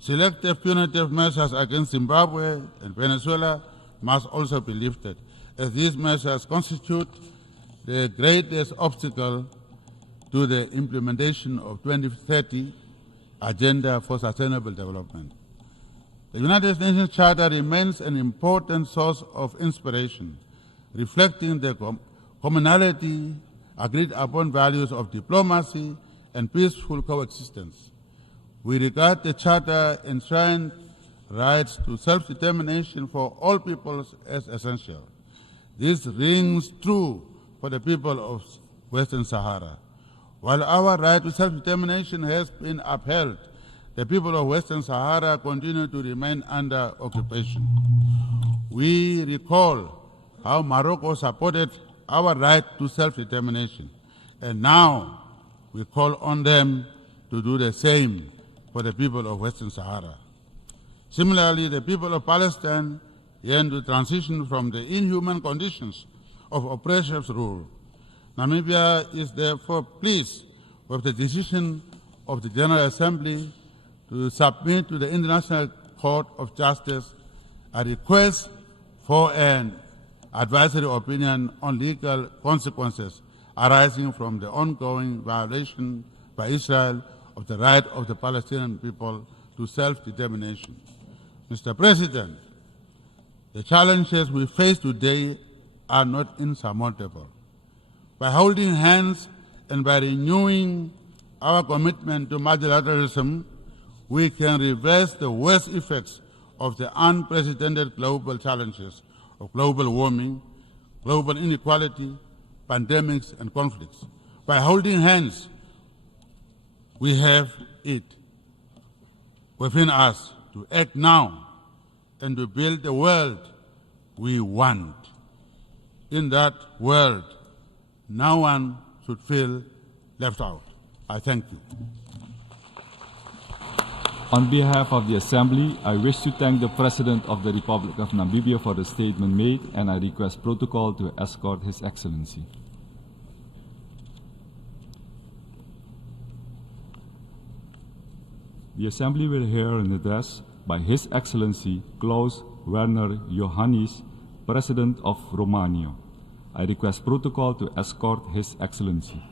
Selective punitive measures against Zimbabwe and Venezuela must also be lifted, as these measures constitute the greatest obstacle to the implementation of 2030 Agenda for Sustainable Development. The United Nations Charter remains an important source of inspiration, reflecting the commonality, agreed upon values of diplomacy and peaceful coexistence. We regard the Charter enshrined rights to self-determination for all peoples as essential. This rings true for the people of Western Sahara. While our right to self-determination has been upheld, the people of Western Sahara continue to remain under occupation. We recall how Morocco supported our right to self-determination, and now we call on them to do the same for the people of Western Sahara. Similarly, the people of Palestine yearn to transition from the inhuman conditions of oppressive rule. Namibia is therefore pleased with the decision of the General Assembly to submit to the International Court of Justice a request for an advisory opinion on legal consequences arising from the ongoing violation by Israel of the right of the Palestinian people to self-determination. Mr. President, the challenges we face today are not insurmountable. By holding hands and by renewing our commitment to multilateralism, we can reverse the worst effects of the unprecedented global challenges of global warming, global inequality, pandemics, and conflicts. By holding hands, we have it within us to act now and to build the world we want. In that world, no one should feel left out. I thank you. On behalf of the Assembly, I wish to thank the President of the Republic of Namibia for the statement made, and I request protocol to escort His Excellency. The Assembly will hear an address by His Excellency Klaus Werner Iohannis, President of Romania. I request protocol to escort His Excellency.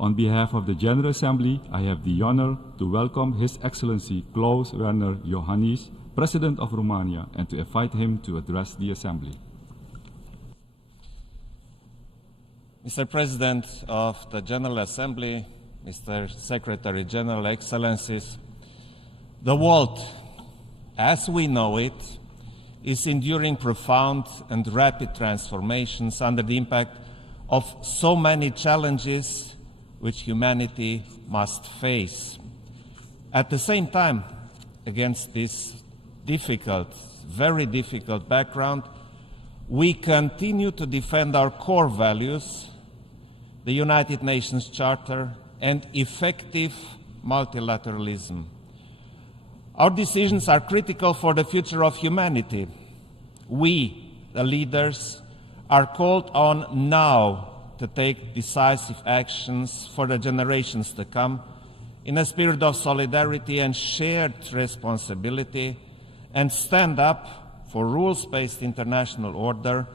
On behalf of the General Assembly, I have the honor to welcome His Excellency Klaus Werner Iohannis, President of Romania, and to invite him to address the Assembly. Mr. President of the General Assembly, Mr. Secretary General, Excellencies, the world, as we know it, is enduring profound and rapid transformations under the impact of so many challenges which humanity must face. At the same time, against this difficult, very difficult background, we continue to defend our core values, the United Nations Charter, and effective multilateralism. Our decisions are critical for the future of humanity. We, the leaders, are called on now to take decisive actions for the generations to come in a spirit of solidarity and shared responsibility, and stand up for rules-based international order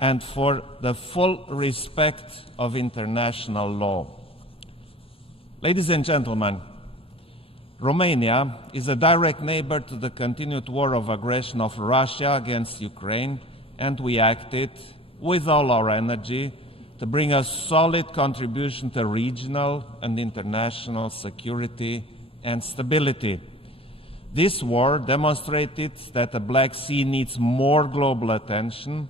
and for the full respect of international law. Ladies and gentlemen, Romania is a direct neighbor to the continued war of aggression of Russia against Ukraine, and we acted with all our energy to bring a solid contribution to regional and international security and stability. This war demonstrated that the Black Sea needs more global attention,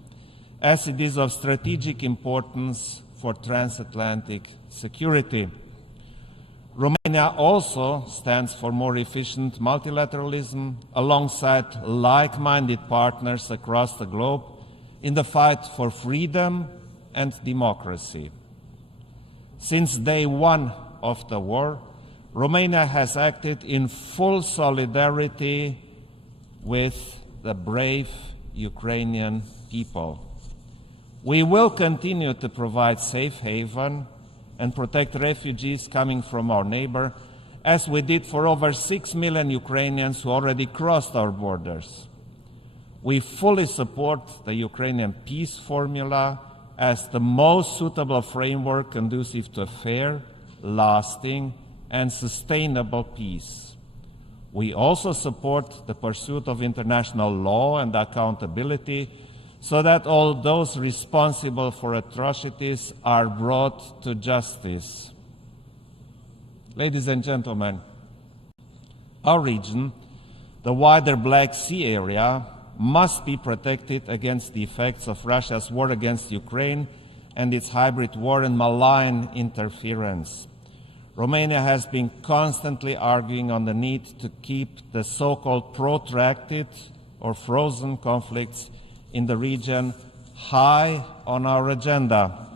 as it is of strategic importance for transatlantic security. Romania also stands for more efficient multilateralism alongside like-minded partners across the globe in the fight for freedom and democracy. Since day one of the war, Romania has acted in full solidarity with the brave Ukrainian people. We will continue to provide safe haven and protect refugees coming from our neighbor, as we did for over 6 million Ukrainians who already crossed our borders. We fully support the Ukrainian peace formula as the most suitable framework conducive to fair, lasting, and sustainable peace. We also support the pursuit of international law and accountability so that all those responsible for atrocities are brought to justice. Ladies and gentlemen, our region The wider Black Sea area must be protected against the effects of Russia's war against Ukraine and its hybrid war and malign interference. Romania has been constantly arguing on the need to keep the so-called protracted or frozen conflicts in the region high on our agenda.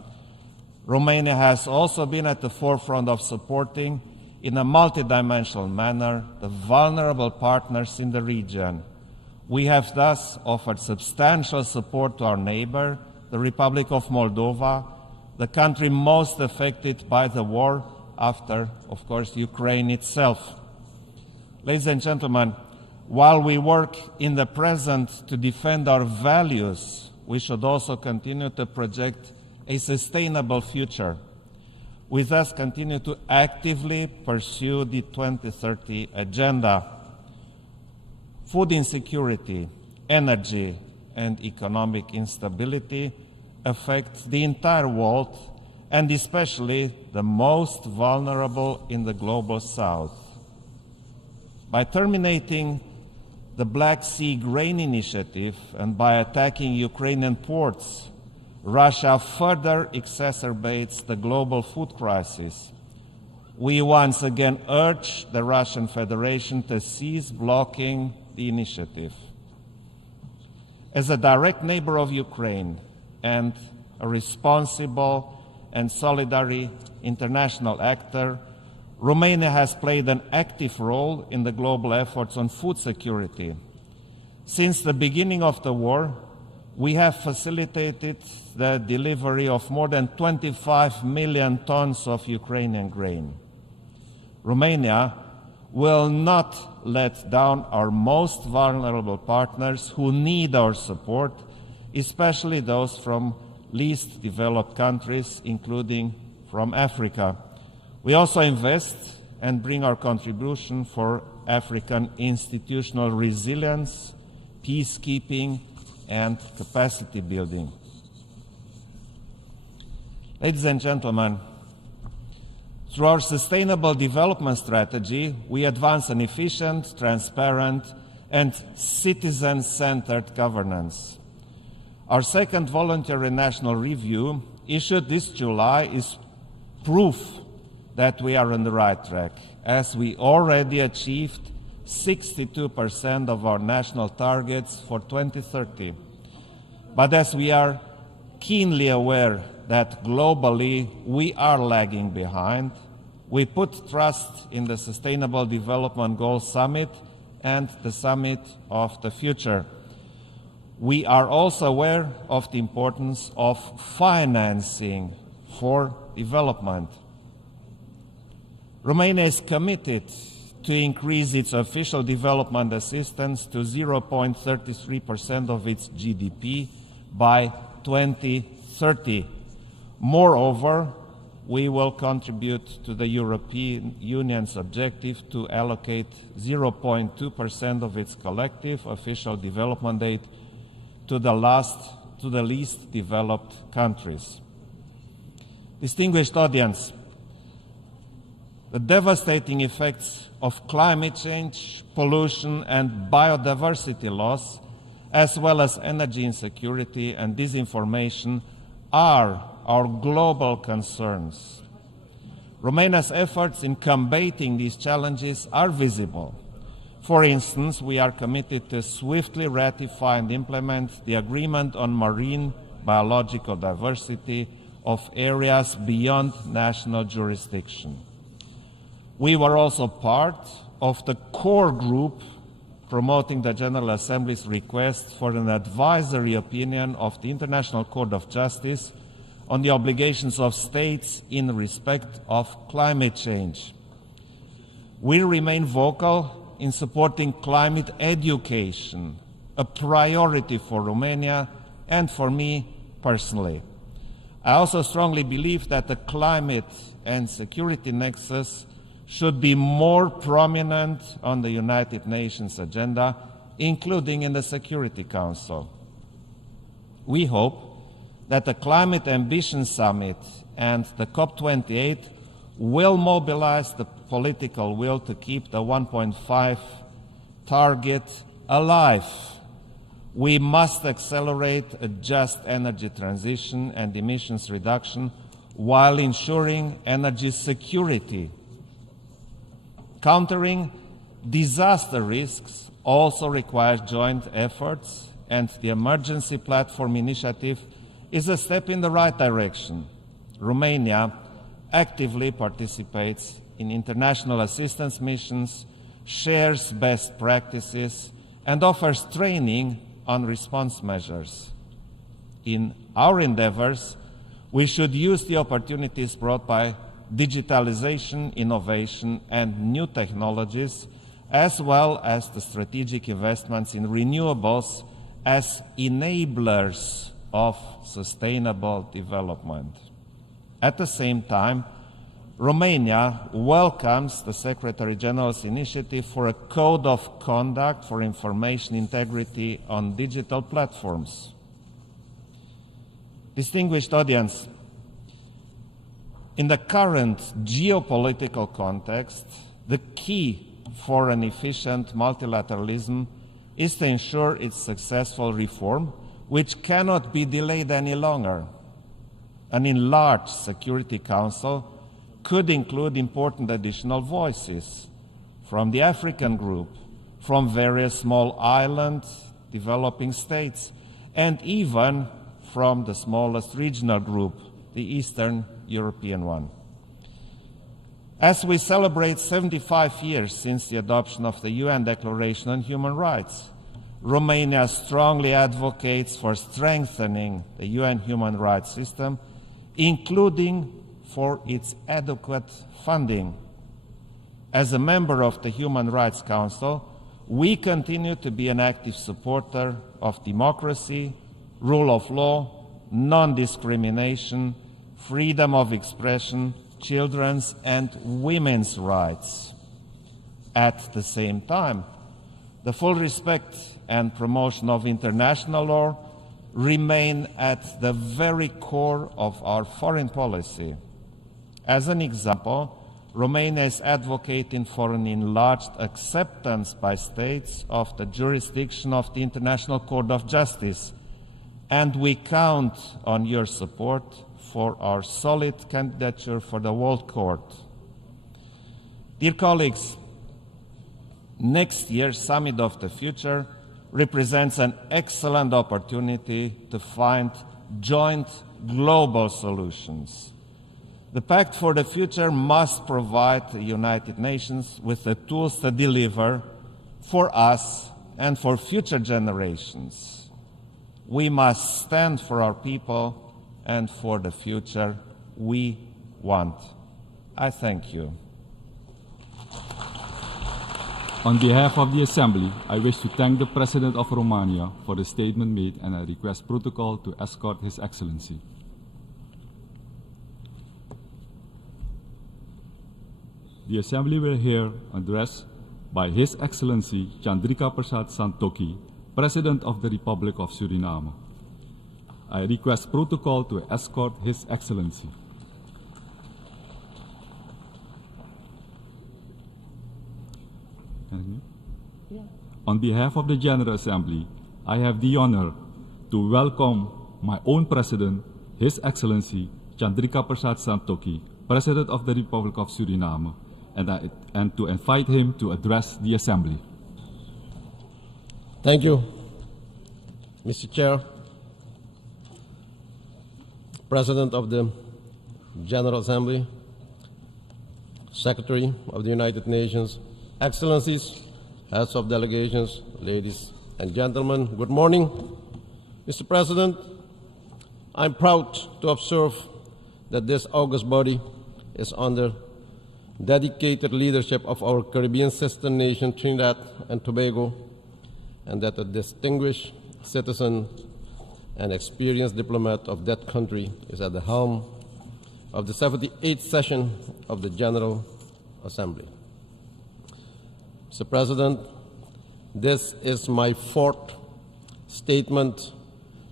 Romania has also been at the forefront of supporting, in a multidimensional manner, the vulnerable partners in the region. We have thus offered substantial support to our neighbor, the Republic of Moldova, the country most affected by the war after, of course, Ukraine itself. Ladies and gentlemen, while we work in the present to defend our values, we should also continue to project a sustainable future. We thus continue to actively pursue the 2030 agenda. Food insecurity, energy, and economic instability affect the entire world, and especially the most vulnerable in the global south. By terminating the Black Sea Grain Initiative and by attacking Ukrainian ports, Russia further exacerbates the global food crisis. We once again urge the Russian Federation to cease blocking the initiative. As a direct neighbor of Ukraine and a responsible and solidary international actor, Romania has played an active role in the global efforts on food security. Since the beginning of the war, we have facilitated the delivery of more than 25 million tons of Ukrainian grain. Romania will not let down our most vulnerable partners who need our support, especially those from least developed countries, including from Africa. We also invest and bring our contribution for African institutional resilience, peacekeeping, and capacity building. Ladies and gentlemen, through our Sustainable Development Strategy, we advance an efficient, transparent, and citizen-centered governance. Our second voluntary national review, issued this July, is proof that we are on the right track, as we already achieved 62% of our national targets for 2030. But as we are keenly aware that globally we are lagging behind, we put trust in the Sustainable Development Goals Summit and the Summit of the Future. We are also aware of the importance of financing for development. Romania is committed to increase its official development assistance to 0.33% of its GDP by 2030. Moreover, we will contribute to the European Union's objective to allocate 0.2% of its collective official development aid to the least developed countries. Distinguished audience, the devastating effects of climate change, pollution, and biodiversity loss, as well as energy insecurity and disinformation, are our global concerns. Romania's efforts in combating these challenges are visible. For instance, we are committed to swiftly ratify and implement the Agreement on Marine Biological Diversity of areas beyond national jurisdiction. We were also part of the core group promoting the General Assembly's request for an advisory opinion of the International Court of Justice on the obligations of states in respect of climate change. We remain vocal in supporting climate education, a priority for Romania and for me personally. I also strongly believe that the climate and security nexus should be more prominent on the United Nations agenda, including in the Security Council. We hope that the Climate Ambition Summit and the COP28 will mobilize the political will to keep the 1.5 target alive. We must accelerate a just energy transition and emissions reduction while ensuring energy security. Countering disaster risks also requires joint efforts, and the Emergency Platform Initiative is a step in the right direction. Romania actively participates in international assistance missions, shares best practices, and offers training on response measures. In our endeavors, we should use the opportunities brought by digitalization, innovation, and new technologies, as well as the strategic investments in renewables as enablers of sustainable development. At the same time, Romania welcomes the Secretary General's initiative for a code of conduct for information integrity on digital platforms. Distinguished audience, in the current geopolitical context, the key for an efficient multilateralism is to ensure its successful reform, which cannot be delayed any longer. An enlarged Security Council could include important additional voices from the African group, from various small island developing states, and even from the smallest regional group, the Eastern European one. As we celebrate 75 years since the adoption of the UN Declaration on Human Rights, Romania strongly advocates for strengthening the UN human rights system, including for its adequate funding. As a member of the Human Rights Council, we continue to be an active supporter of democracy, rule of law, non-discrimination, freedom of expression, children's and women's rights. At the same time, the full respect and promotion of international law remain at the very core of our foreign policy. As an example, Romania is advocating for an enlarged acceptance by states of the jurisdiction of the International Court of Justice, and we count on your support for our solid candidature for the World Court. Dear colleagues, next year's Summit of the Future represents an excellent opportunity to find joint global solutions. The Pact for the Future must provide the United Nations with the tools to deliver for us and for future generations. We must stand for our people and for the future we want. I thank you. On behalf of the Assembly, I wish to thank the President of Romania for the statement made, and I request protocol to escort His Excellency. The Assembly will hear an address by His Excellency Chandrika Prasad Santokhi, President of the Republic of Suriname. I request protocol to escort His Excellency. On behalf of the General Assembly, I have the honor to welcome my own President, His Excellency Chandrika Prasad Santokhi, President of the Republic of Suriname, and to invite him to address the Assembly. Thank you, Mr. Chair, President of the General Assembly, Secretary of the United Nations, Excellencies, Heads of Delegations, ladies and gentlemen, good morning. Mr. President, I'm proud to observe that this august body is under dedicated leadership of our Caribbean sister nation, Trinidad and Tobago, and that a distinguished citizen and experienced diplomat of that country is at the helm of the 78th session of the General Assembly. Mr. President, this is my fourth statement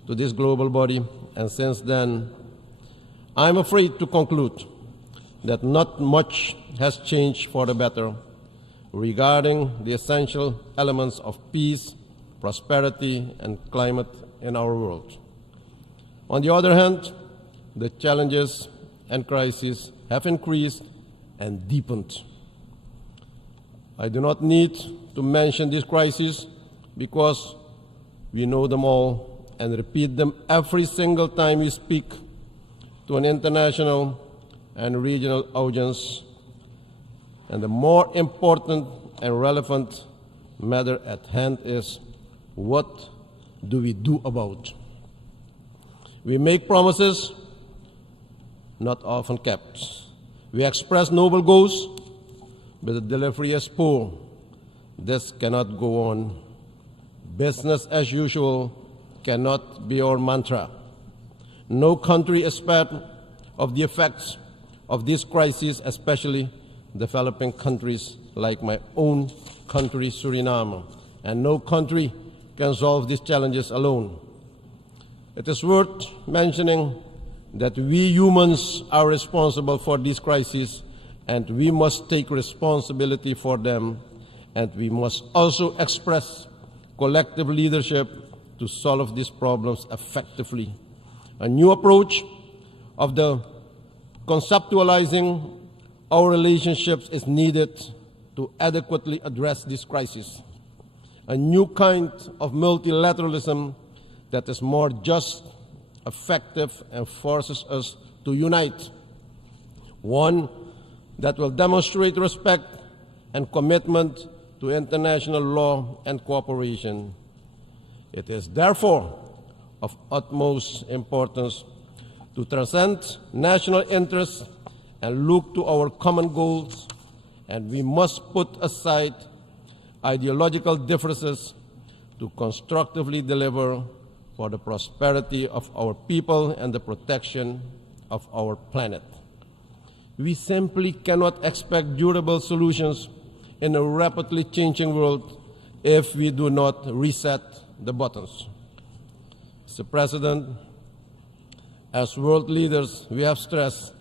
to this global body, and since then, I'm afraid to conclude that not much has changed for the better regarding the essential elements of peace, prosperity, and climate in our world. On the other hand, the challenges and crises have increased and deepened. I do not need to mention these crises because we know them all and repeat them every single time we speak to an international and regional audience. And the more important and relevant matter at hand is, what do we do about? We make promises not often kept. We express noble goals, but the delivery is poor. This cannot go on. Business as usual cannot be our mantra. No country is spared of the effects of this crisis, especially developing countries like my own country, Suriname. And no country can solve these challenges alone. It is worth mentioning that we humans are responsible for these crises, and we must take responsibility for them, and we must also express collective leadership to solve these problems effectively. A new approach of the conceptualizing our relationships is needed to adequately address this crisis. A new kind of multilateralism that is more just, effective, and forces us to unite. One that will demonstrate respect and commitment to international law and cooperation. It is therefore of utmost importance to transcend national interests and look to our common goals, and we must put aside ideological differences to constructively deliver for the prosperity of our people and the protection of our planet. We simply cannot expect durable solutions in a rapidly changing world if we do not reset the buttons. Mr. President, as world leaders, we have stressed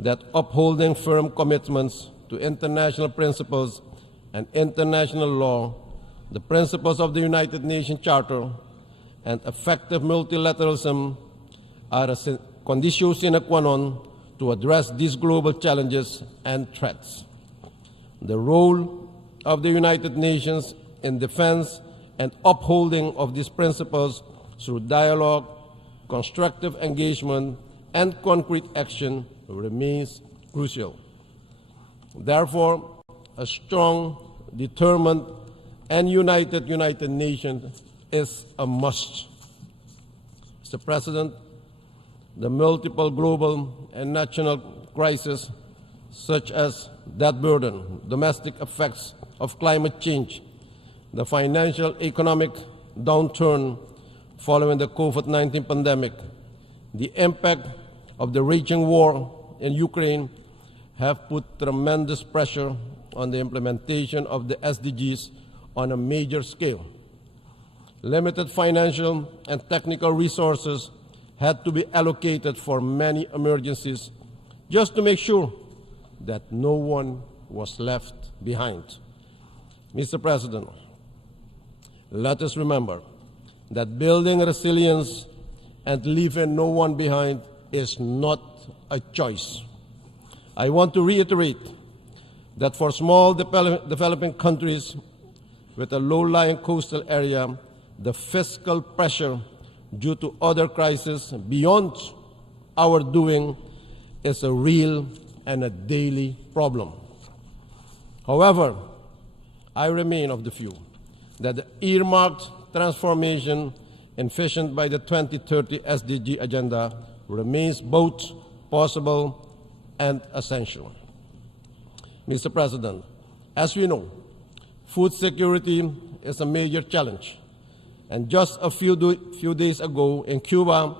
that upholding firm commitments to international principles and international law, the principles of the United Nations Charter, and effective multilateralism are a conditio sine qua non to address these global challenges and threats. The role of the United Nations in defense and upholding of these principles through dialogue, constructive engagement, and concrete action remains crucial. Therefore, a strong, determined, and United Nations is a must. Mr. President, the multiple global and national crises, such as debt burden, domestic effects of climate change, the financial economic downturn following the COVID-19 pandemic, the impact of the raging war in Ukraine, have put tremendous pressure on the implementation of the SDGs on a major scale. Limited financial and technical resources had to be allocated for many emergencies just to make sure that no one was left behind. Mr. President, let us remember that building resilience and leaving no one behind is not a choice. I want to reiterate that for small developing countries with a low-lying coastal area, the fiscal pressure due to other crises beyond our doing is a real and a daily problem. However, I remain of the view that the earmarked transformation envisioned by the 2030 SDG agenda remains both possible and essential. Mr. President, as we know, food security is a major challenge. And just a few days ago in Cuba,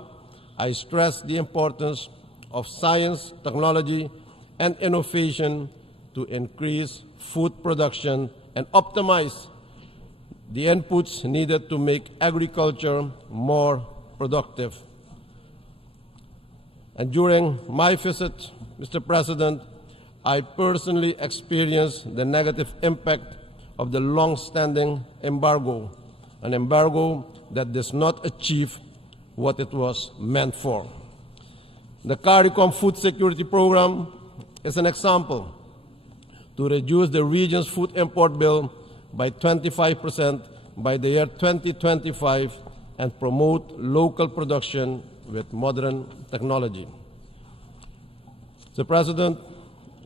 I stressed the importance of science, technology, and innovation to increase food production and optimize the inputs needed to make agriculture more productive. And during my visit, Mr. President, I personally experienced the negative impact of the long-standing embargo, an embargo that does not achieve what it was meant for. The CARICOM Food Security Program is an example to reduce the region's food import bill by 25% by the year 2025 and promote local production with modern technology. Mr. President,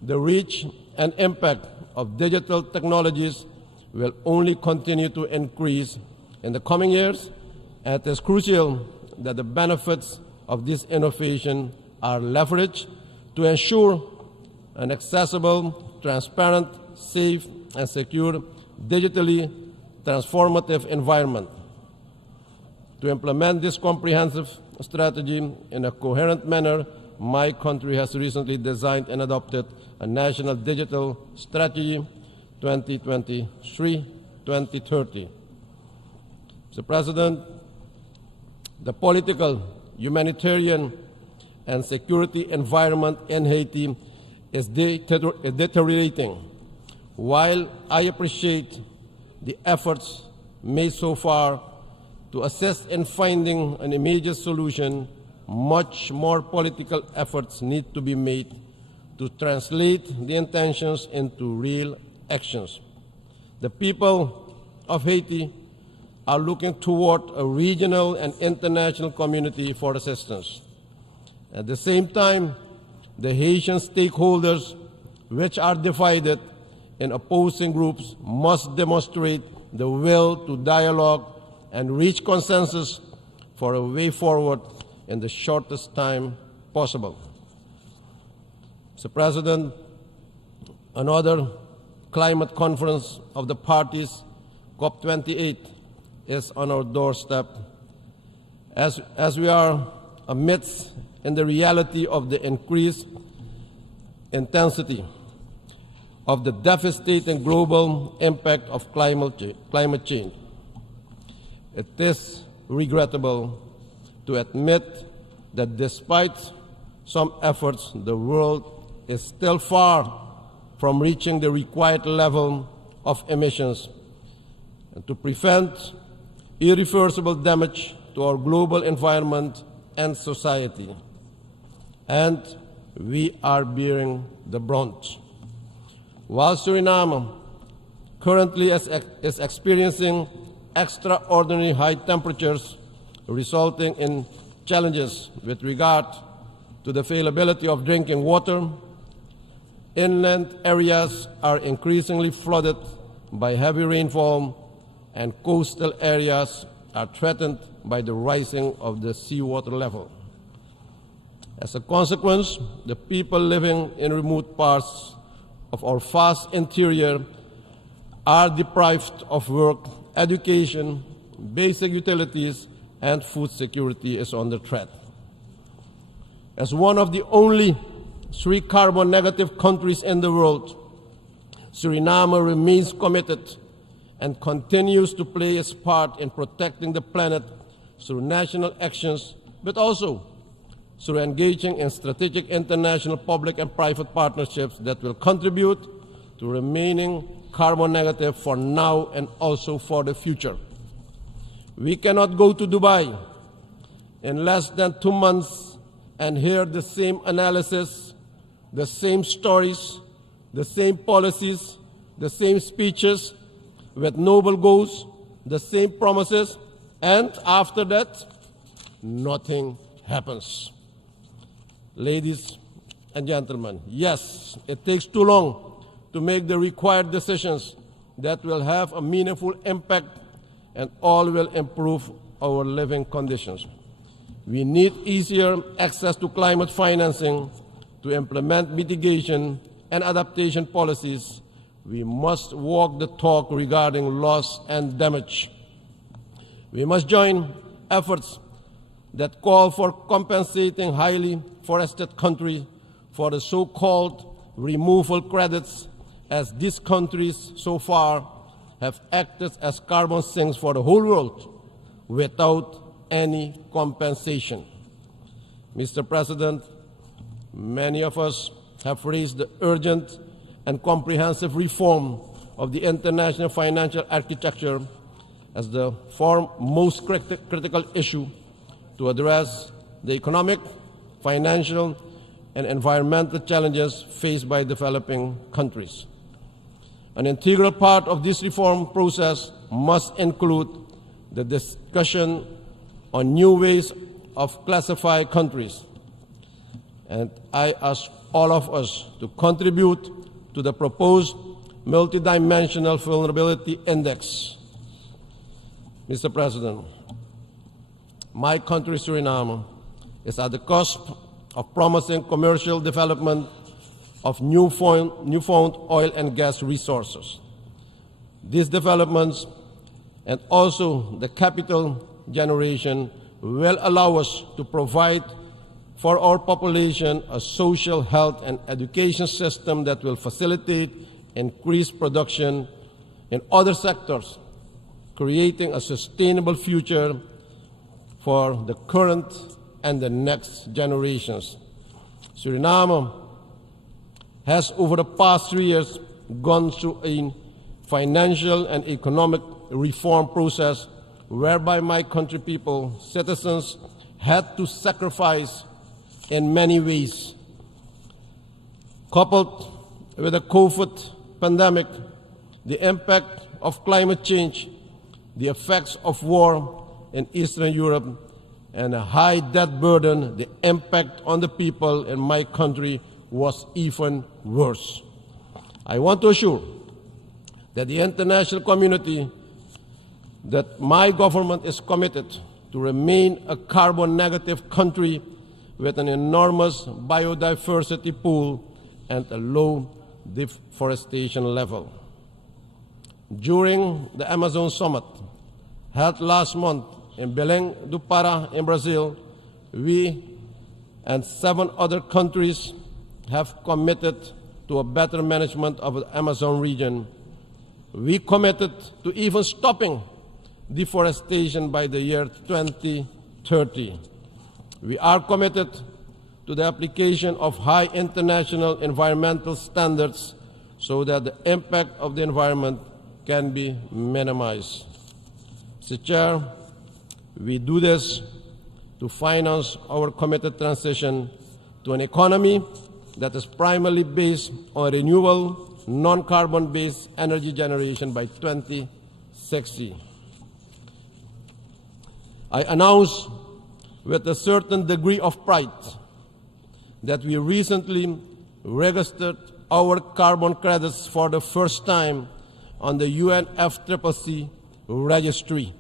the reach and impact of digital technologies will only continue to increase in the coming years, and it is crucial that the benefits of this innovation are leveraged to ensure an accessible, transparent, safe, and secure, digitally transformative environment. To implement this comprehensive strategy in a coherent manner, my country has recently designed and adopted a National Digital Strategy 2023-2030. Mr. President, the political, humanitarian, and security environment in Haiti is deteriorating. While I appreciate the efforts made so far to assist in finding an immediate solution, much more political efforts need to be made to translate the intentions into real actions. The people of Haiti are looking toward a regional and international community for assistance. At the same time, the Haitian stakeholders, which are divided in opposing groups, must demonstrate the will to dialogue and reach consensus for a way forward in the shortest time possible. Mr. President, another climate conference of the parties, COP28, is on our doorstep. As we are amidst in the reality of the increased intensity of the devastating global impact of climate change, it is regrettable to admit that despite some efforts, the world is still far from reaching the required level of emissions. And to prevent irreversible damage to our global environment and society. And we are bearing the brunt. While Suriname currently is experiencing extraordinary high temperatures resulting in challenges with regard to the availability of drinking water, inland areas are increasingly flooded by heavy rainfall, and coastal areas are threatened by the rising of the seawater level. As a consequence, the people living in remote parts of our vast interior are deprived of work, education, basic utilities, and food security is under threat. As one of the only 3 carbon negative countries in the world, Suriname remains committed and continues to play its part in protecting the planet through national actions, but also through engaging in strategic international public and private partnerships that will contribute to remaining carbon negative for now and also for the future. We cannot go to Dubai in less than 2 months and hear the same analysis, the same stories, the same policies, the same speeches with noble goals, the same promises, and after that, nothing happens. Ladies and gentlemen, yes, it takes too long to make the required decisions that will have a meaningful impact and all will improve our living conditions. We need easier access to climate financing to implement mitigation and adaptation policies. We must walk the talk regarding loss and damage. We must join efforts that call for compensating highly forested countries for the so-called removal credits, as these countries so far have acted as carbon sinks for the whole world without any compensation. Mr. President, many of us have raised the urgent and comprehensive reform of the international financial architecture as the most critical issue to address the economic, financial, and environmental challenges faced by developing countries. An integral part of this reform process must include the discussion on new ways of classifying countries. And I ask all of us to contribute to the proposed multidimensional vulnerability index. Mr. President, my country, Suriname, is at the cusp of promising commercial development of newfound oil and gas resources. These developments and also the capital generation will allow us to provide for our population a social, health, and education system that will facilitate increased production in other sectors, creating a sustainable future for the current and the next generations. Suriname has, over the past 3 years, gone through a financial and economic reform process whereby my country people, citizens, had to sacrifice in many ways. Coupled with the COVID pandemic, the impact of climate change, the effects of war in Eastern Europe, and a high debt burden, the impact on the people in my country was even worse. I want to assure that the international community that my government is committed to remain a carbon negative country with an enormous biodiversity pool and a low deforestation level. During the Amazon Summit held last month in Belém do Pará in Brazil, we and 7 other countries have committed to a better management of the Amazon region. We committed to even stopping deforestation by the year 2030. We are committed to the application of high international environmental standards so that the impact of the environment can be minimized. Mr. Chair, we do this to finance our committed transition to an economy that is primarily based on renewable, non-carbon-based energy generation by 2060. I announce with a certain degree of pride that we recently registered our carbon credits for the first time on the UNFCCC registry.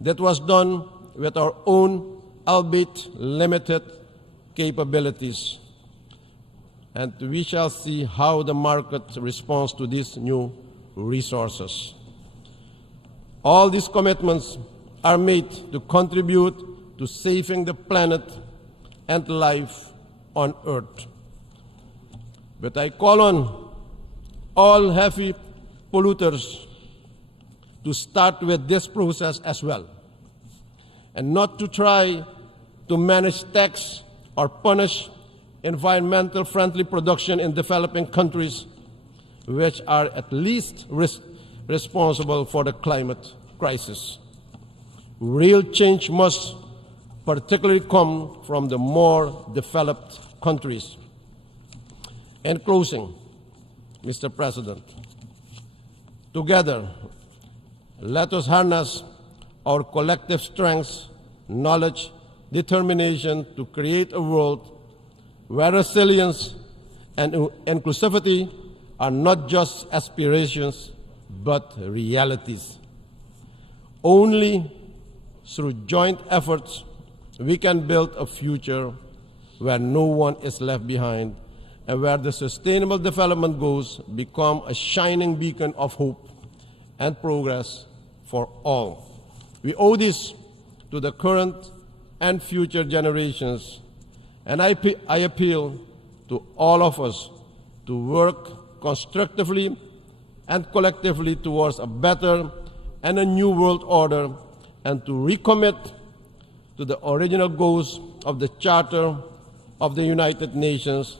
That was done with our own, albeit limited, capabilities. And we shall see how the market responds to these new resources. All these commitments are made to contribute to saving the planet and life on Earth. But I call on all heavy polluters to start with this process as well, and not to try to manage tax or punish environmental friendly production in developing countries, which are at least responsible for the climate crisis. Real change must particularly come from the more developed countries. In closing, Mr. President, together, let us harness our collective strengths, knowledge, determination to create a world where resilience and inclusivity are not just aspirations, but realities. Only through joint efforts we can build a future where no one is left behind and where the Sustainable Development Goals become a shining beacon of hope and progress for all. We owe this to the current and future generations, and I appeal to all of us to work constructively and collectively towards a better and a new world order, and to recommit to the original goals of the Charter of the United Nations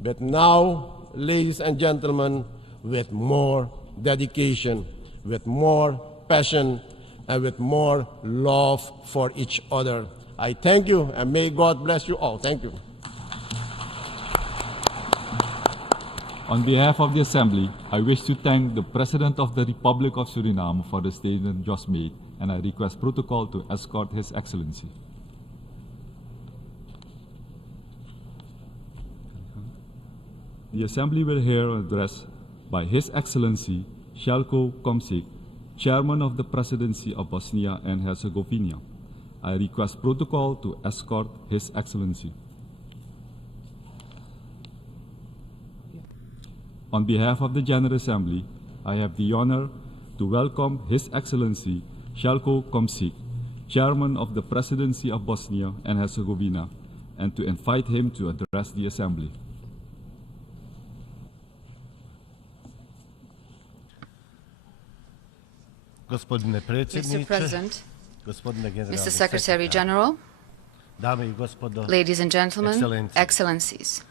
but now, ladies and gentlemen, with more dedication, with more passion, and with more love for each other. I thank you, and may God bless you all. Thank you. On behalf of the Assembly, I wish to thank the President of the Republic of Suriname for the statement just made, and I request protocol to escort His Excellency. The Assembly will hear an address by His Excellency Željko Komšić, Chairman of the Presidency of Bosnia and Herzegovina. I request protocol to escort His Excellency. On behalf of the General Assembly, I have the honor to welcome His Excellency Željko Komšić, Chairman of the Presidency of Bosnia and Herzegovina, and to invite him to address the Assembly. Mr. President, Mr. Secretary General, ladies and gentlemen, excellencies.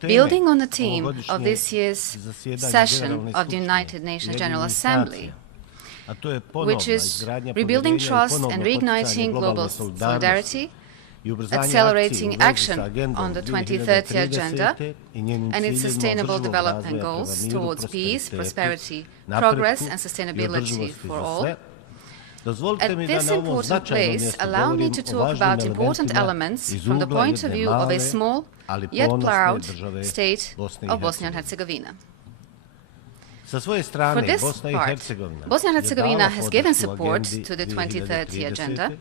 Building on the theme of this year's session of the United Nations General Assembly, which is rebuilding trust and reigniting global solidarity, accelerating action on the 2030 Agenda and its sustainable development goals towards peace, prosperity, progress and sustainability for all. At this important place, allow me to talk about important elements from the point of view of a small yet proud state of Bosnia and Herzegovina. For this part, Bosnia and Herzegovina has given support to the 2030 Agenda,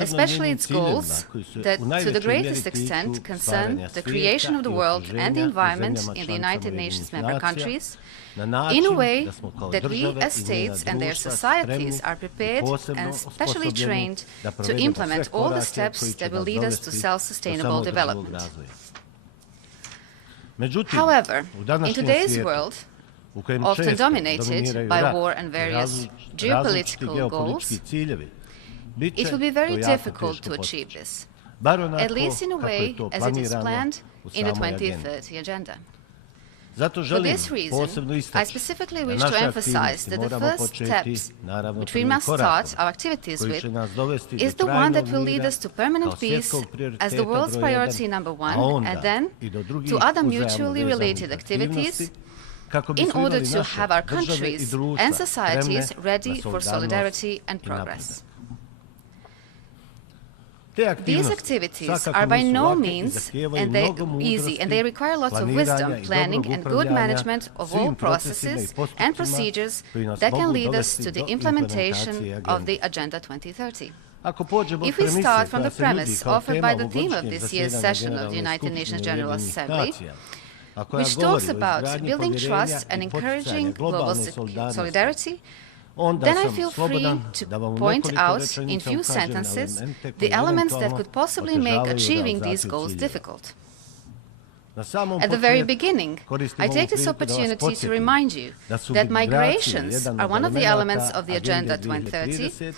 especially its goals that to the greatest extent concern the creation of the world and the environment in the United Nations member countries in a way that we as states and their societies are prepared and specially trained to implement all the steps that will lead us to self-sustainable development. However, in today's world, often dominated by war and various geopolitical goals, it will be very difficult to achieve this, at least in a way as it is planned in the 2030 Agenda. For this reason, I specifically wish to emphasize that the first steps which we must start our activities with is the one that will lead us to permanent peace as the world's priority #1, and then to other mutually related activities in order to have our countries and societies ready for solidarity and progress. These activities are by no means easy, and they require lots of wisdom, planning and good management of all processes and procedures that can lead us to the implementation of the Agenda 2030. If we start from the premise offered by the theme of this year's session of the United Nations General Assembly, which talks about building trust and encouraging global solidarity, then I feel free to point out in few sentences the elements that could possibly make achieving these goals difficult. At the very beginning, I take this opportunity to remind you that migrations are one of the elements of the Agenda 2030,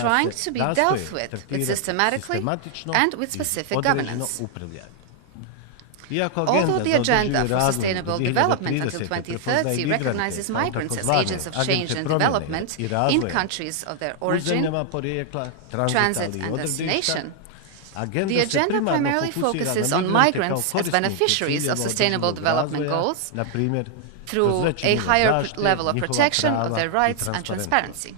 trying to be dealt with systematically and with specific governance. Although the Agenda for Sustainable Development until 2030 recognizes migrants as agents of change and development in countries of their origin, transit and destination, the Agenda primarily focuses on migrants as beneficiaries of sustainable development goals through a higher level of protection of their rights and transparency.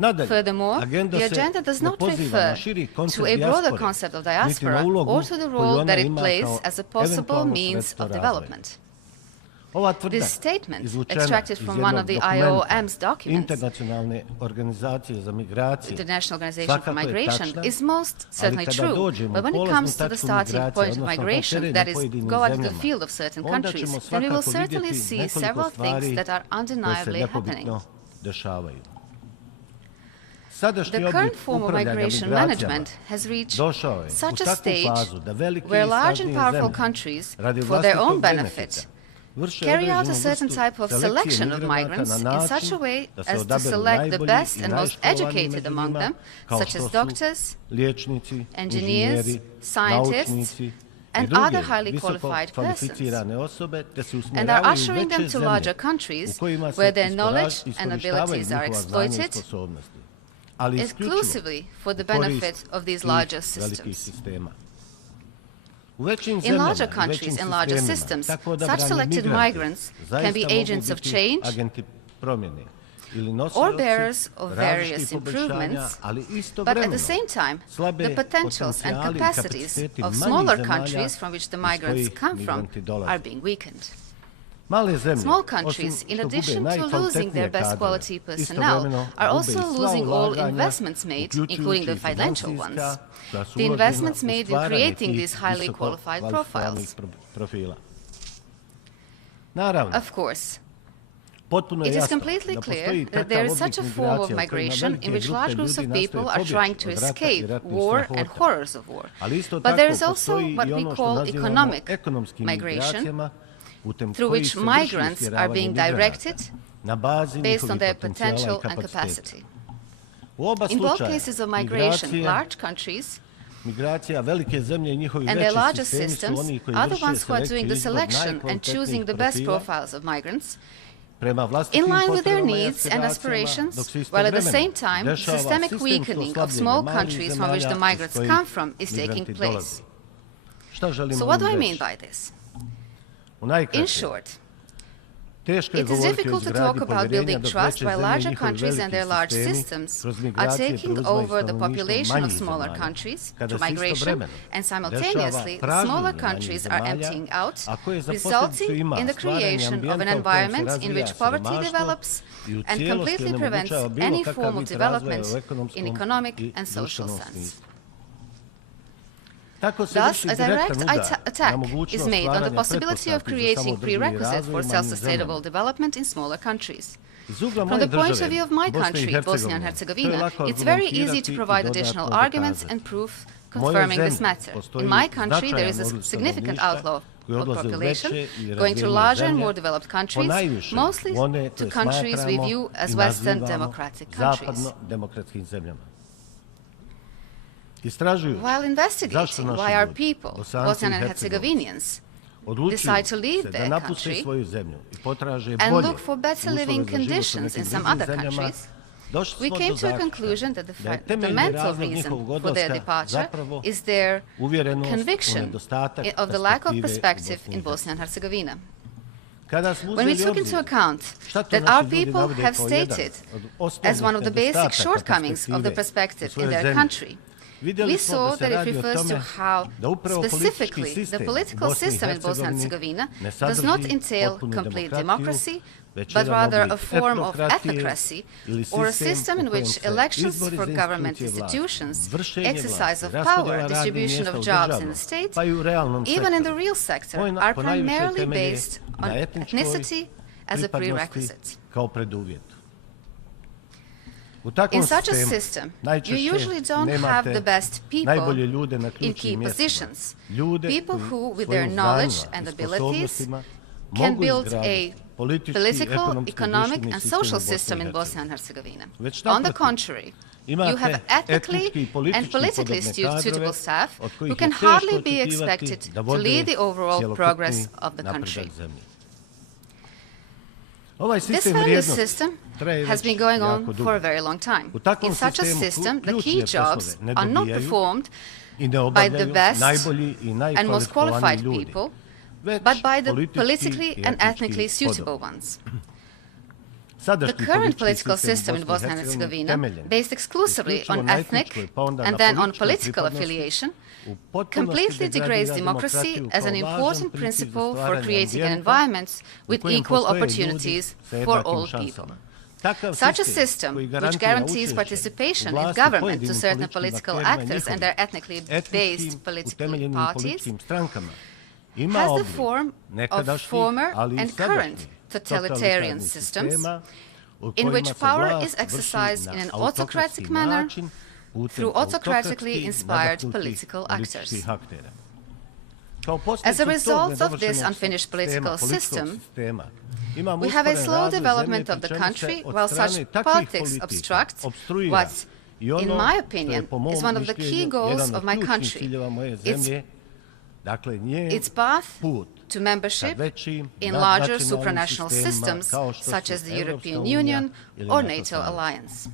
Furthermore, the Agenda does not refer to a broader concept of diaspora or to the role that it plays as a possible means of development. This statement, extracted from one of the IOM's documents, International Organization for Migration, is most certainly true, but when it comes to the starting point of migration, that is, go out of the field of certain countries, then we will certainly see several things that are undeniably happening. The current form of migration management has reached such a stage where large and powerful countries, for their own benefit, carry out a certain type of selection of migrants in such a way as to select the best and most educated among them, such as doctors, engineers, scientists, and other highly qualified persons, and are ushering them to larger countries where their knowledge and abilities are exploited exclusively for the benefit of these larger systems. In larger countries and larger systems, such selected migrants can be agents of change or bearers of various improvements, but at the same time, the potentials and capacities of smaller countries from which the migrants come from are being weakened. Small countries, in addition to losing their best quality personnel, are also losing all investments made, including the financial ones, the investments made in creating these highly qualified profiles. Of course, it is completely clear that there is such a form of migration in which large groups of people are trying to escape war and horrors of war. But there is also what we call economic migration, through which migrants are being directed based on their potential and capacity. In both cases of migration, large countries and their larger systems are the ones who are doing the selection and choosing the best profiles of migrants in line with their needs and aspirations, while at the same time, systemic weakening of small countries from which the migrants come from is taking place. So what do I mean by this? In short, it is difficult to talk about building trust while larger countries and their large systems are taking over the population of smaller countries through migration, and simultaneously smaller countries are emptying out, resulting in the creation of an environment in which poverty develops and completely prevents any form of development in economic and social sense. Thus, a direct attack is made on the possibility of creating prerequisites for self-sustainable development in smaller countries. From the point of view of my country, Bosnia and Herzegovina, it's very easy to provide additional arguments and proof confirming this matter. In my country, there is a significant outflow of population going to larger and more developed countries, mostly to countries we view as Western democratic countries. While investigating why our people, Bosnian and Herzegovinians, decide to leave their country and look for better living conditions in some other countries, we came to a conclusion that the fundamental reason for their departure is their conviction of the lack of perspective in Bosnia and Herzegovina. When we took into account that our people have stated as one of the basic shortcomings of the perspective in their country, we saw that it refers to how, specifically, the political system in Bosnia and Herzegovina does not entail complete democracy, but rather a form of ethnocracy, or a system in which elections for government institutions, exercise of power, distribution of jobs in the state, even in the real sector, are primarily based on ethnicity as a prerequisite. In such a system, you usually don't have the best people in key positions, people who, with their knowledge and abilities, can build a political, economic and social system in Bosnia and Herzegovina. On the contrary, you have ethnically and politically suitable staff who can hardly be expected to lead the overall progress of the country. This value system has been going on for a very long time. In such a system, the key jobs are not performed by the best and most qualified people, but by the politically and ethnically suitable ones. The current political system in Bosnia and Herzegovina, based exclusively on ethnic and then on political affiliation, completely degrades democracy as an important principle for creating an environment with equal opportunities for all people. Such a system, which guarantees participation in government to certain political actors and their ethnically based political parties, has the form of former and current totalitarian systems, in which power is exercised in an autocratic manner through autocratically inspired political actors. As a result of this unfinished political system, we have a slow development of the country, while such politics obstruct what, in my opinion, is one of the key goals of my country, its its path to membership in larger supranational systems such as the European Union or NATO alliance.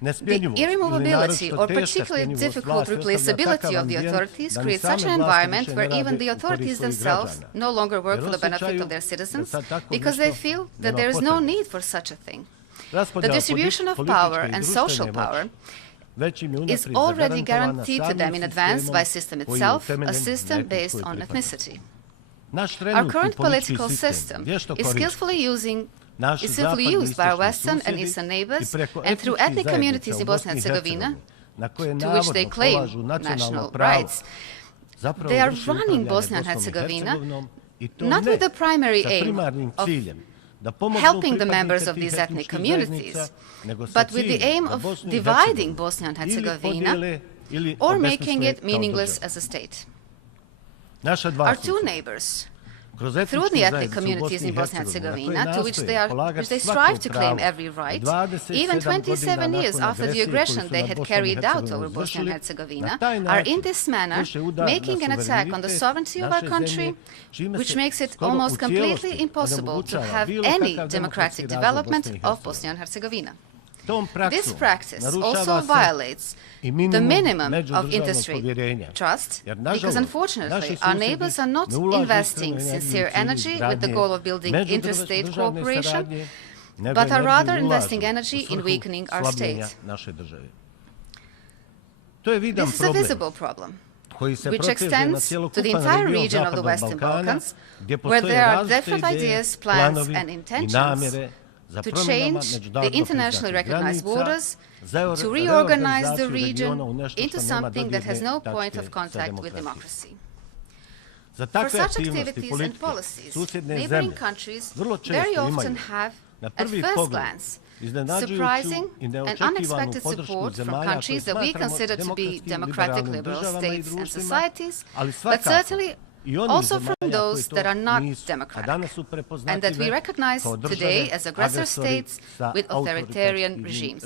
The irremovability or particularly difficult replaceability of the authorities creates such an environment where even the authorities themselves no longer work for the benefit of their citizens because they feel that there is no need for such a thing. The distribution of power and social power is already guaranteed to them in advance by the system itself, a system based on ethnicity. Our current political system is skillfully used by our Western and Eastern neighbors and through ethnic communities in Bosnia and Herzegovina, to which they claim national rights. They are running Bosnia and Herzegovina not with the primary aim of helping the members of these ethnic communities, but with the aim of dividing Bosnia and Herzegovina or making it meaningless as a state. Our two neighbors, through the ethnic communities in Bosnia and Herzegovina, to which they strive to claim every right, even 27 years after the aggression they had carried out over Bosnia and Herzegovina, are in this manner making an attack on the sovereignty of our country, which makes it almost completely impossible to have any democratic development of Bosnia and Herzegovina. This practice also violates the minimum of interstate trust, because unfortunately our neighbors are not investing sincere energy with the goal of building interstate cooperation, but are rather investing energy in weakening our state. This is a visible problem, which extends to the entire region of the Western Balkans, where there are different ideas, plans and intentions to change the internationally recognized borders, to reorganize the region into something that has no point of contact with democracy. For such activities and policies, neighboring countries very often have, at first glance, surprising and unexpected support from countries that we consider to be democratic liberal states and societies, but certainly also from those that are not democratic, and that we recognize today as aggressor states with authoritarian regimes.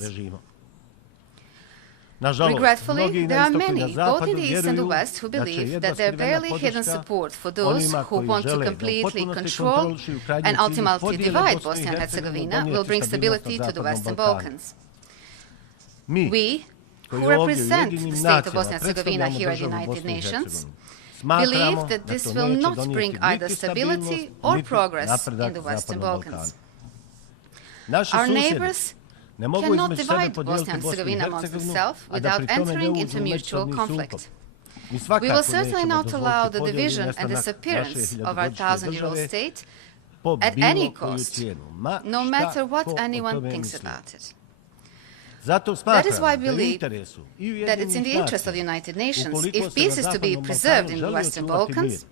Regretfully, there are many, both in the East and the West, who believe that their barely hidden support for those who want to completely control and ultimately divide Bosnia and Herzegovina will bring stability to the Western Balkans. We, who represent the state of Bosnia and Herzegovina here at the United Nations, believe that this will not bring either stability or progress in the Western Balkans. Our neighbors cannot divide Bosnia and Herzegovina amongst themselves without entering into mutual conflict. We will certainly not allow the division and disappearance of our 1,000-year-old state at any cost, no matter what anyone thinks about it. That is why I believe that it's in the interest of the United Nations, if peace is to be preserved in the Western Balkans,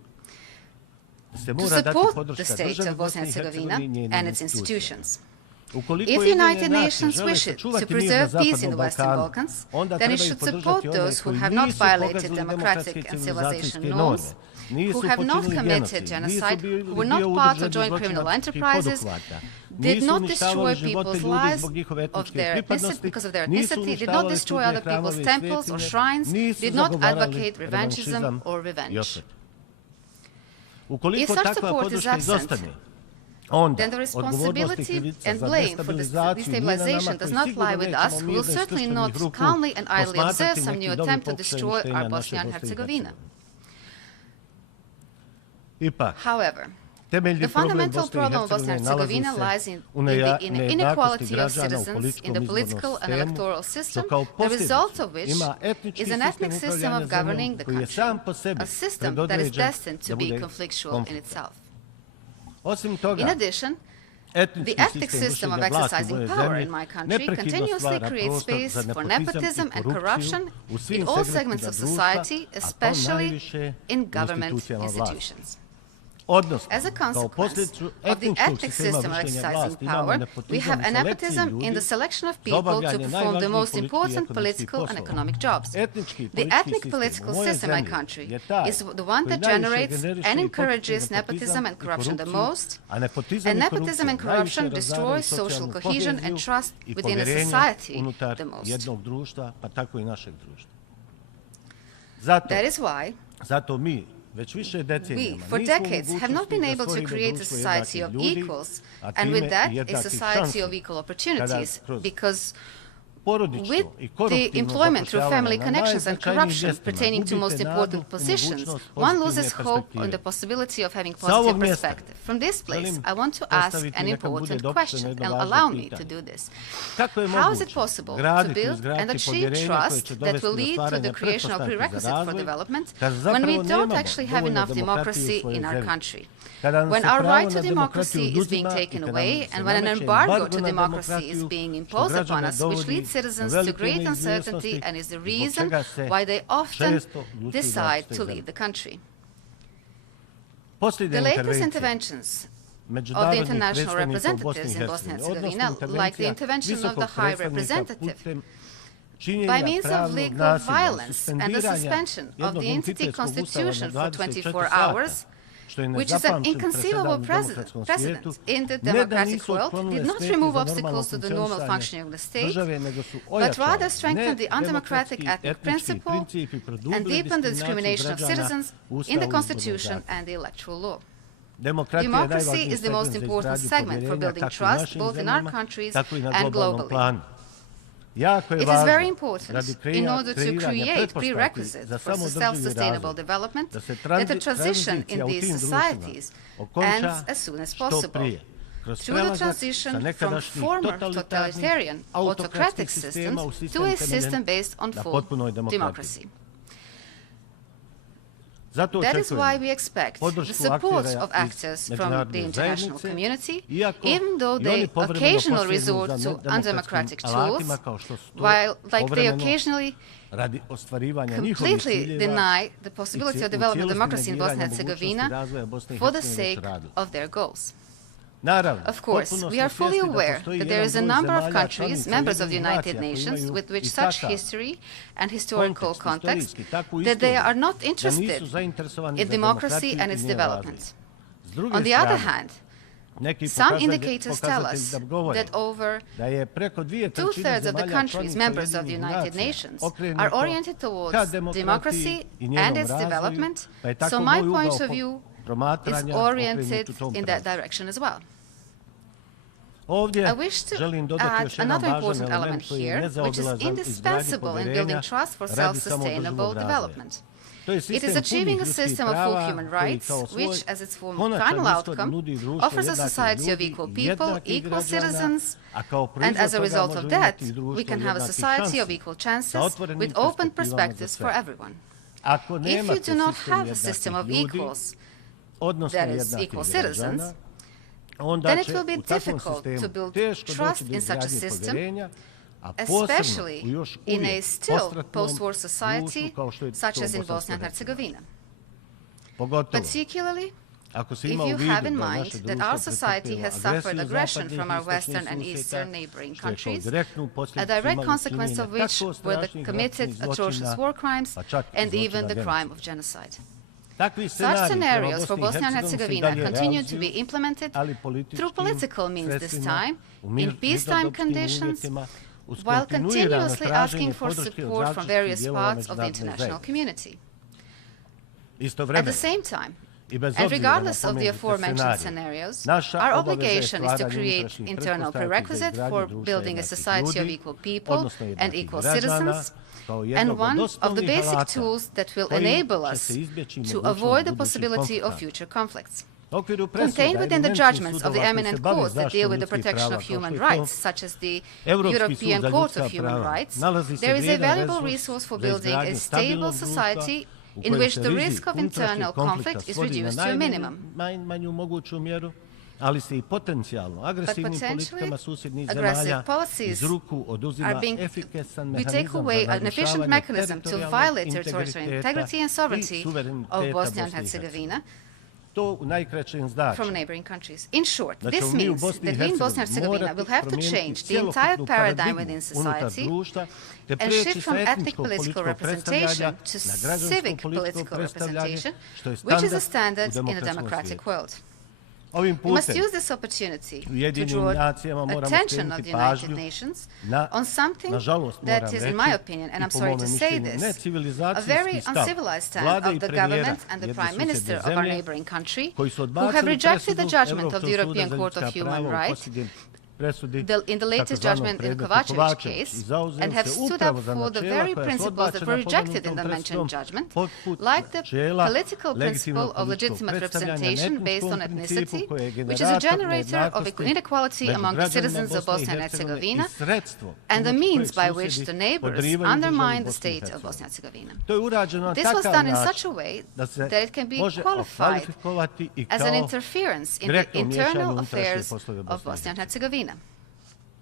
to support the state of Bosnia and Herzegovina and its institutions. If the United Nations wishes to preserve peace in the Western Balkans, then it should support those who have not violated democratic and civilization norms, who have not committed genocide, who were not part of joint criminal enterprises, did not destroy people's lives because of their ethnicity, did not destroy other people's temples or shrines, did not advocate revanchism or revenge. If such support is absent, then the responsibility and blame for this destabilization does not lie with us, who will certainly not calmly and idly observe some new attempt to destroy our Bosnia and Herzegovina. However, the fundamental problem of Bosnia and Herzegovina lies in the inequality of citizens in the political and electoral system, the result of which is an ethnic system of governing the country, a system that is destined to be conflictual in itself. In addition, the ethnic system of exercising power in my country continuously creates space for nepotism and corruption in all segments of society, especially in government institutions. As a consequence of the ethnic system of exercising power, we have a nepotism in the selection of people to perform the most important political and economic jobs. The ethnic political system in my country is the one that generates and encourages nepotism and corruption the most, and nepotism and corruption destroy social cohesion and trust within a society the most. That is why We, for decades, have not been able to create a society of equals, and with that, a society of equal opportunities, because with the employment through family connections and corruption pertaining to most important positions, one loses hope on the possibility of having positive perspective. From this place, I want to ask an important question, and allow me to do this. How is it possible to build and achieve trust that will lead to the creation of prerequisites for development when we don't actually have enough democracy in our country? When our right to democracy is being taken away, and when an embargo to democracy is being imposed upon us, which leads citizens to great uncertainty and is the reason why they often decide to leave the country. The latest interventions of the international representatives in Bosnia and Herzegovina, like the intervention of the High Representative, by means of legal violence and the suspension of the entity constitution for 24 hours, which is an inconceivable precedent in the democratic world, did not remove obstacles to the normal functioning of the state, but rather strengthened the undemocratic ethnic principle and deepened the discrimination of citizens in the constitution and the electoral law. Democracy is the most important segment for building trust both in our countries and globally. It is very important, in order to create prerequisites for self-sustainable development, that the transition in these societies ends as soon as possible, through the transition from former totalitarian autocratic systems to a system based on full democracy. That is why we expect the support of actors from the international community, even though they occasionally resort to undemocratic tools, while they occasionally completely deny the possibility of developing democracy in Bosnia and Herzegovina for the sake of their goals. Of course, we are fully aware that there is a number of countries, members of the United Nations, with which such history and historical context, that they are not interested in democracy and its development. On the other hand, some indicators tell us that over two-thirds of the countries, members of the United Nations, are oriented towards democracy and its development, so my point of view is oriented in that direction as well. I wish to add another important element here, which is indispensable in building trust for self-sustainable development. It is achieving a system of full human rights, which, as its final outcome, offers a society of equal people, equal citizens, and as a result of that, we can have a society of equal chances with open perspectives for everyone. If you do not have a system of equals, that is, equal citizens, then it will be difficult to build trust in such a system, especially in a still post-war society such as in Bosnia and Herzegovina. Particularly, if you have in mind that our society has suffered aggression from our western and eastern neighboring countries, a direct consequence of which were the committed atrocious war crimes and even the crime of genocide. Such scenarios for Bosnia and Herzegovina continue to be implemented through political means this time, in peacetime conditions, while continuously asking for support from various parts of the international community. At the same time, and regardless of the aforementioned scenarios, our obligation is to create internal prerequisites for building a society of equal people and equal citizens, and one of the basic tools that will enable us to avoid the possibility of future conflicts. Contained within the judgments of the eminent courts that deal with the protection of human rights, such as the European Court of Human Rights, there is a valuable resource for building a stable society in which the risk of internal conflict is reduced to a minimum. But potentially, aggressive policies we take away an efficient mechanism to violate territorial integrity and sovereignty of Bosnia and Herzegovina from neighboring countries. In short, this means that we in Bosnia and Herzegovina will have to change the entire paradigm within society and shift from ethnic political representation to civic political representation, which is a standard in a democratic world. We must use this opportunity to draw attention of the United Nations on something that is, in my opinion, and I'm sorry to say this, a very uncivilized stand of the government and the Prime Minister of our neighboring country, who have rejected the judgment of the European Court of Human Rights in the latest judgment in Kovačević case, and have stood up for the very principles that were rejected in the mentioned judgment, like the political principle of legitimate representation based on ethnicity, which is a generator of inequality among the citizens of Bosnia and Herzegovina, and the means by which the neighbors undermine the state of Bosnia and Herzegovina. This was done in such a way that it can be qualified as an interference in the internal affairs of Bosnia and Herzegovina.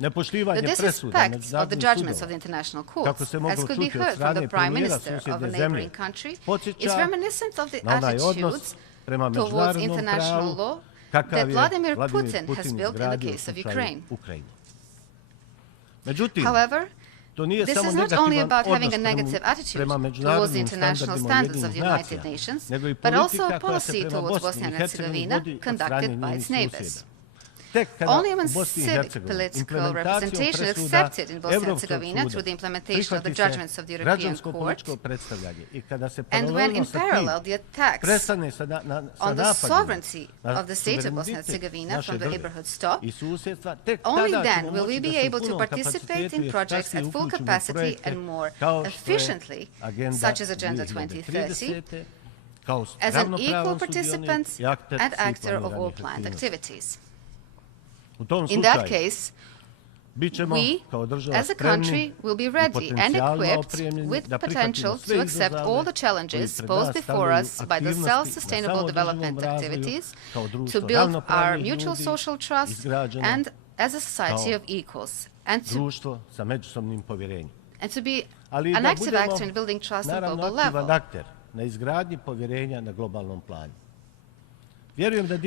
The disrespect of the judgments of the international courts, as could be heard from the Prime Minister of a neighboring country, is reminiscent of the attitudes towards international law that Vladimir Putin has built in the case of Ukraine. However, this is not only about having a negative attitude towards the international standards of the United Nations, but also a policy towards Bosnia and Herzegovina conducted by its neighbors. Only when civic political representation is accepted in Bosnia and Herzegovina through the implementation of the judgments of the European Court, and when in parallel the attacks on the sovereignty of the state of Bosnia and Herzegovina from the neighborhood stop, only then will we be able to participate in projects at full capacity and more efficiently, such as Agenda 2030, as an equal participant and actor of all planned activities. In that case, we, as a country, will be ready and equipped with the potential to accept all the challenges posed before us by the self-sustainable development activities, to build our mutual social trust, and as a society of equals, and to be an active actor in building trust at global level.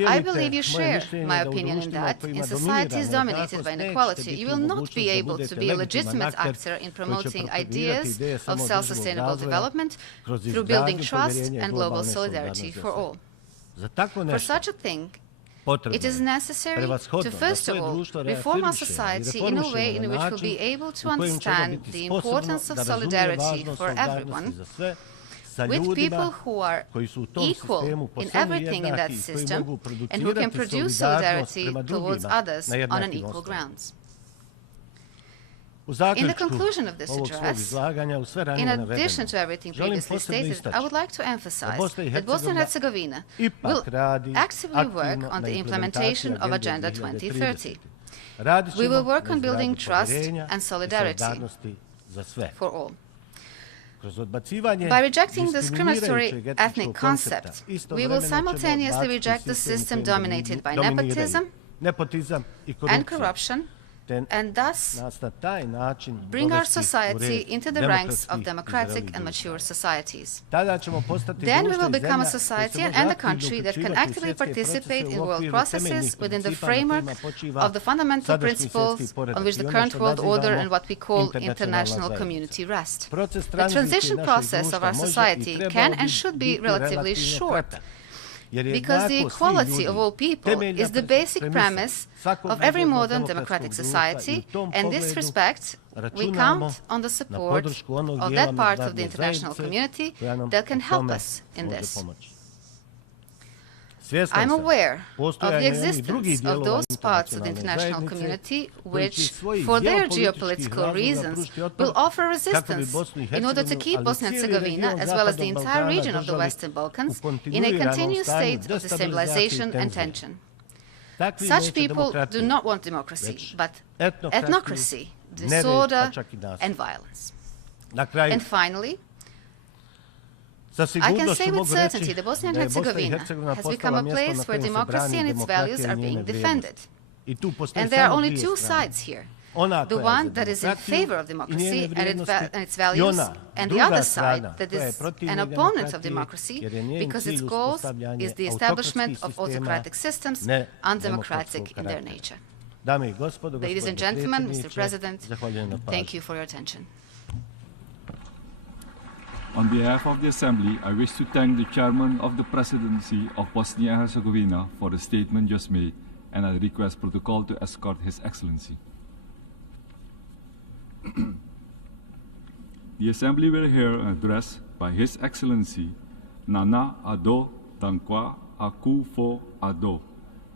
I believe you share my opinion in that, in societies dominated by inequality, you will not be able to be a legitimate actor in promoting ideas of self-sustainable development through building trust and global solidarity for all. For such a thing, it is necessary to, first of all, reform our society in a way in which we'll be able to understand the importance of solidarity for everyone, with people who are equal in everything in that system and who can produce solidarity towards others on an equal grounds. In the conclusion of this address, in addition to everything previously stated, I would like to emphasize that Bosnia and Herzegovina will actively work on the implementation of Agenda 2030. We will work on building trust and solidarity for all. By rejecting the discriminatory ethnic concept, we will simultaneously reject the system dominated by nepotism and corruption, and thus bring our society into the ranks of democratic and mature societies. Then we will become a society and a country that can actively participate in world processes within the framework of the fundamental principles on which the current world order and what we call international community rest. The transition process of our society can and should be relatively short, because the equality of all people is the basic premise of every modern democratic society, and in this respect, we count on the support of that part of the international community that can help us in this. I am aware of the existence of those parts of the international community which, for their geopolitical reasons, will offer resistance in order to keep Bosnia and Herzegovina, as well as the entire region of the Western Balkans, in a continuous state of destabilization and tension. Such people do not want democracy, but ethnocracy, disorder, and violence. And finally, I can say with certainty that Bosnia and Herzegovina has become a place where democracy and its values are being defended. And there are only two sides here. The one that is in favor of democracy and its values, and the other side that is an opponent of democracy because its goal is the establishment of autocratic systems, undemocratic in their nature. Ladies and gentlemen, Mr. President, thank you for your attention. On behalf of the Assembly, I wish to thank the Chairman of the Presidency of Bosnia and Herzegovina for the statement just made, and I request protocol to escort His Excellency. The Assembly will hear an address by His Excellency Nana Addo Dankwa Akufo-Addo,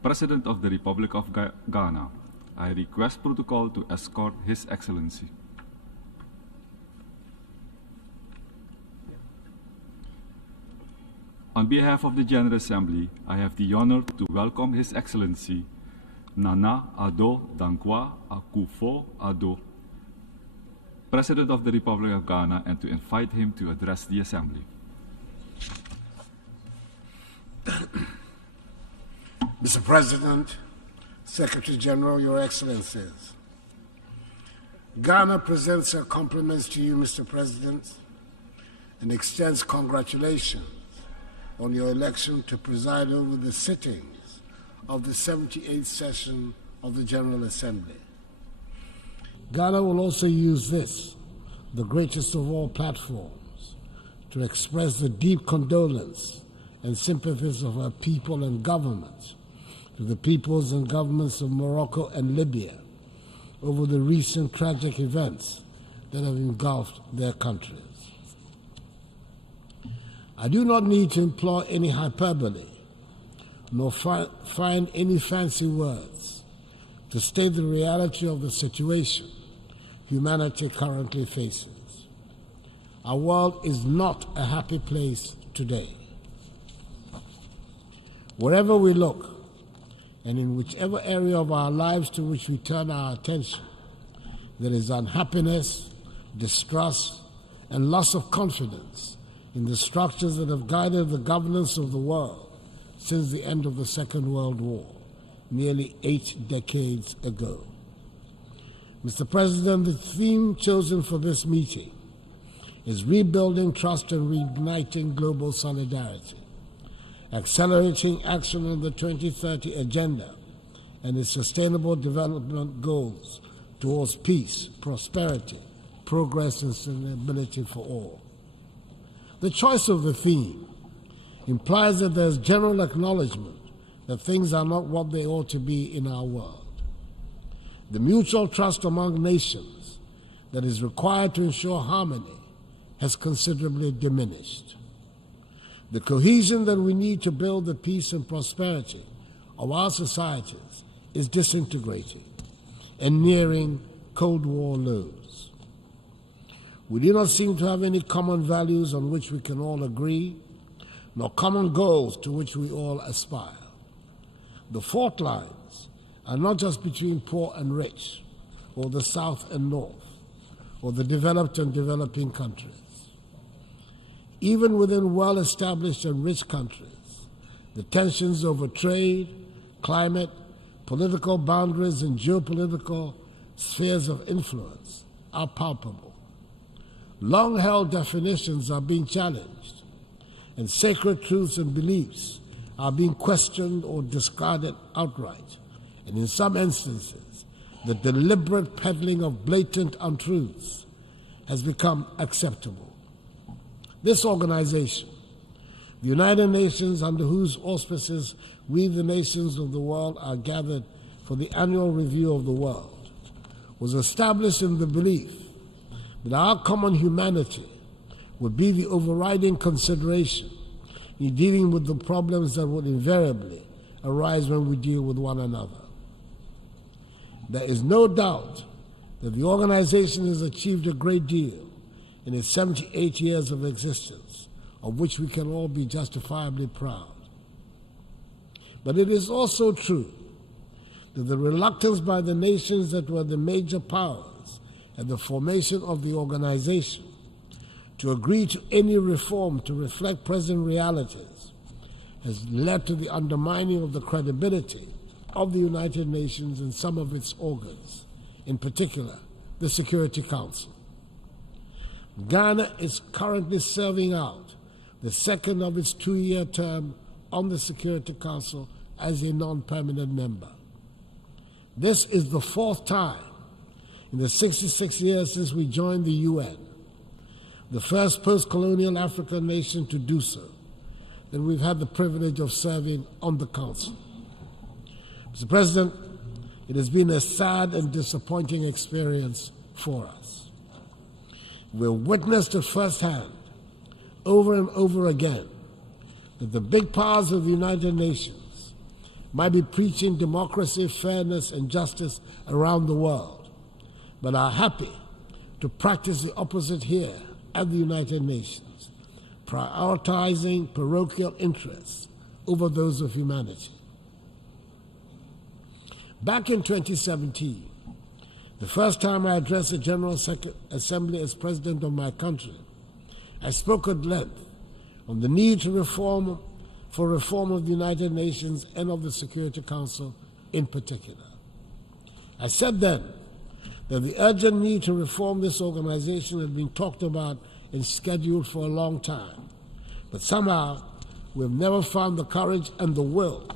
President of the Republic of Ghana. I request protocol to escort His Excellency. On behalf of the General Assembly, I have the honor to welcome His Excellency Nana Addo Dankwa Akufo-Addo, President of the Republic of Ghana, and to invite him to address the Assembly. Mr. President, Secretary General, Your Excellencies, Ghana presents her compliments to you, Mr. President, and extends congratulations on your election to preside over the sittings of the 78th session of the General Assembly. Ghana will also use this, the greatest of all platforms, to express the deep condolence and sympathies of our people and governments to the peoples and governments of Morocco and Libya over the recent tragic events that have engulfed their countries. I do not need to employ any hyperbole, nor find any fancy words to state the reality of the situation humanity currently faces. Our world is not a happy place today. Wherever we look, and in whichever area of our lives to which we turn our attention, there is unhappiness, distrust, and loss of confidence in the structures that have guided the governance of the world since the end of the Second World War, nearly 8 decades ago. Mr. President, the theme chosen for this meeting is rebuilding trust and reigniting global solidarity, accelerating action on the 2030 Agenda and its sustainable development goals towards peace, prosperity, progress, and sustainability for all. The choice of the theme implies that there's general acknowledgement that things are not what they ought to be in our world. The mutual trust among nations that is required to ensure harmony has considerably diminished. The cohesion that we need to build the peace and prosperity of our societies is disintegrating and nearing Cold War lows. We do not seem to have any common values on which we can all agree, nor common goals to which we all aspire. The fault lines are not just between poor and rich, or the South and North, or the developed and developing countries. Even within well-established and rich countries, the tensions over trade, climate, political boundaries, and geopolitical spheres of influence are palpable. Long-held definitions are being challenged, and sacred truths and beliefs are being questioned or discarded outright. And in some instances, the deliberate peddling of blatant untruths has become acceptable. This organization, the United Nations, under whose auspices we, the nations of the world, are gathered for the annual review of the world, was established in the belief that our common humanity would be the overriding consideration in dealing with the problems that would invariably arise when we deal with one another. There is no doubt that the organization has achieved a great deal in its 78 years of existence, of which we can all be justifiably proud. But it is also true that the reluctance by the nations that were the major powers at the formation of the organization to agree to any reform to reflect present realities has led to the undermining of the credibility of the United Nations and some of its organs, in particular, the Security Council. Ghana is currently serving out the second of its 2-year term on the Security Council as a non-permanent member. This is the 4th time in the 66 years since we joined the UN the first post-colonial African nation to do so, that we've had the privilege of serving on the Council. Mr. President, it has been a sad and disappointing experience for us. We've witnessed it firsthand, over and over again, that the big powers of the United Nations might be preaching democracy, fairness, and justice around the world, but are happy to practice the opposite here at the United Nations, prioritizing parochial interests over those of humanity. Back in 2017, the first time I addressed the General Assembly as President of my country, I spoke at length on the need to reform of the United Nations and of the Security Council in particular. I said then that the urgent need to reform this organization had been talked about and scheduled for a long time, but somehow we've never found the courage and the will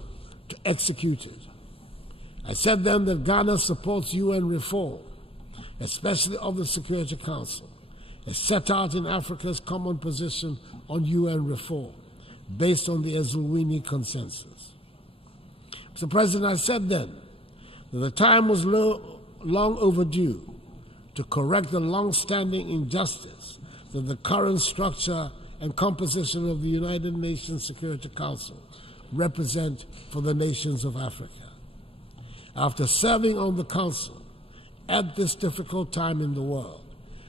to execute it. I said then that Ghana supports UN reform, especially of the Security Council, as set out in Africa's common position on UN reform, based on the Eswatini Consensus. Mr. President, I said then that the time was long overdue to correct the long-standing injustice that the current structure and composition of the United Nations Security Council represent for the nations of Africa. After serving on the Council at this difficult time in the world,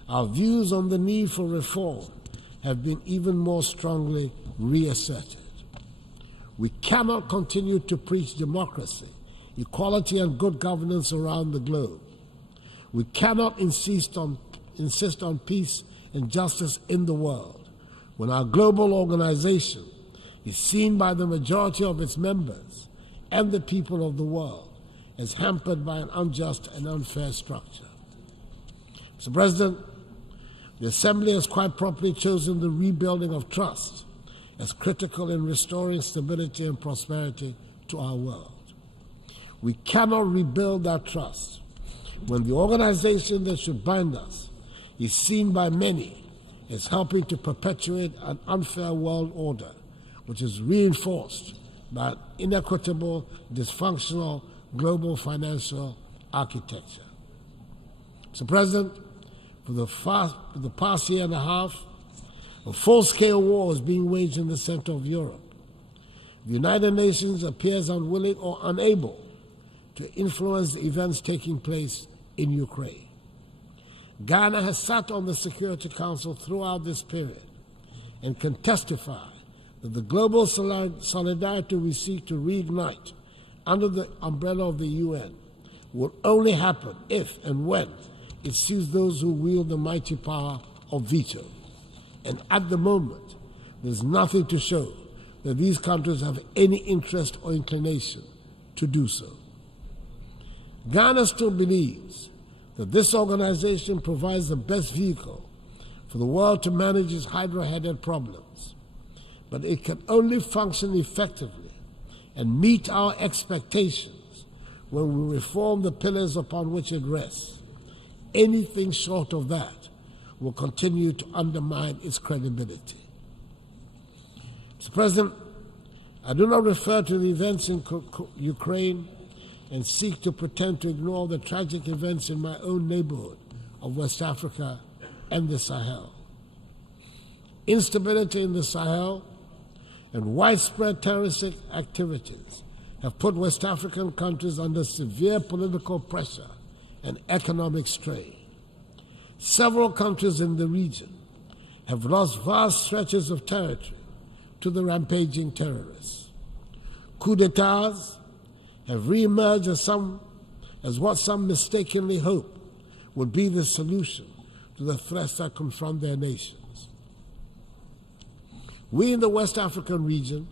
our views on the need for reform have been even more strongly reasserted. We cannot continue to preach democracy, equality, and good governance around the globe. We cannot insist on peace and justice in the world when our global organization is seen by the majority of its members and the people of the world as hampered by an unjust and unfair structure. Mr. President, the Assembly has quite properly chosen the rebuilding of trust as critical in restoring stability and prosperity to our world. We cannot rebuild that trust when the organization that should bind us is seen by many as helping to perpetuate an unfair world order, which is reinforced by an inequitable, dysfunctional global financial architecture. Mr. President, for the past year and a half, a full-scale war is being waged in the center of Europe. The United Nations appears unwilling or unable to influence the events taking place in Ukraine. Ghana has sat on the Security Council throughout this period and can testify that the global solidarity we seek to reignite under the umbrella of the UN will only happen if and when it suits those who wield the mighty power of veto. And at the moment, there's nothing to show that these countries have any interest or inclination to do so. Ghana still believes that this organization provides the best vehicle for the world to manage its hydra-headed problems, but it can only function effectively and meet our expectations when we reform the pillars upon which it rests. Anything short of that will continue to undermine its credibility. Mr. President, I do not refer to the events in Ukraine and seek to pretend to ignore the tragic events in my own neighborhood of West Africa and the Sahel. Instability in the Sahel and widespread terroristic activities have put West African countries under severe political pressure and economic strain. Several countries in the region have lost vast stretches of territory to the rampaging terrorists. Coup d'etats have re-emerged as what some mistakenly hoped would be the solution to the threats that confront their nations. We in the West African region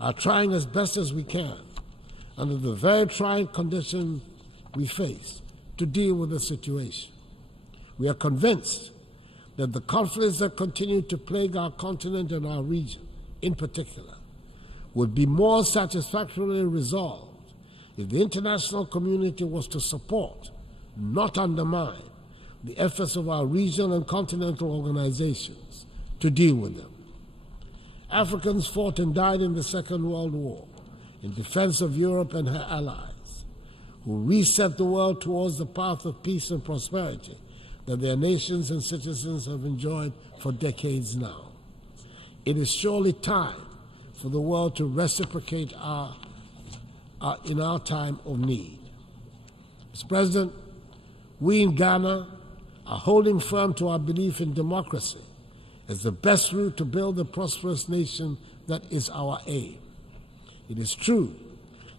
are trying as best as we can, under the very trying conditions we face, to deal with the situation. We are convinced that the conflicts that continue to plague our continent and our region, in particular, would be more satisfactorily resolved if the international community was to support, not undermine, the efforts of our regional and continental organizations to deal with them. Africans fought and died in the Second World War in defense of Europe and her allies, who reset the world towards the path of peace and prosperity that their nations and citizens have enjoyed for decades now. It is surely time for the world to reciprocate in our time of need. Mr. President, we in Ghana are holding firm to our belief in democracy as the best route to build the prosperous nation that is our aim. It is true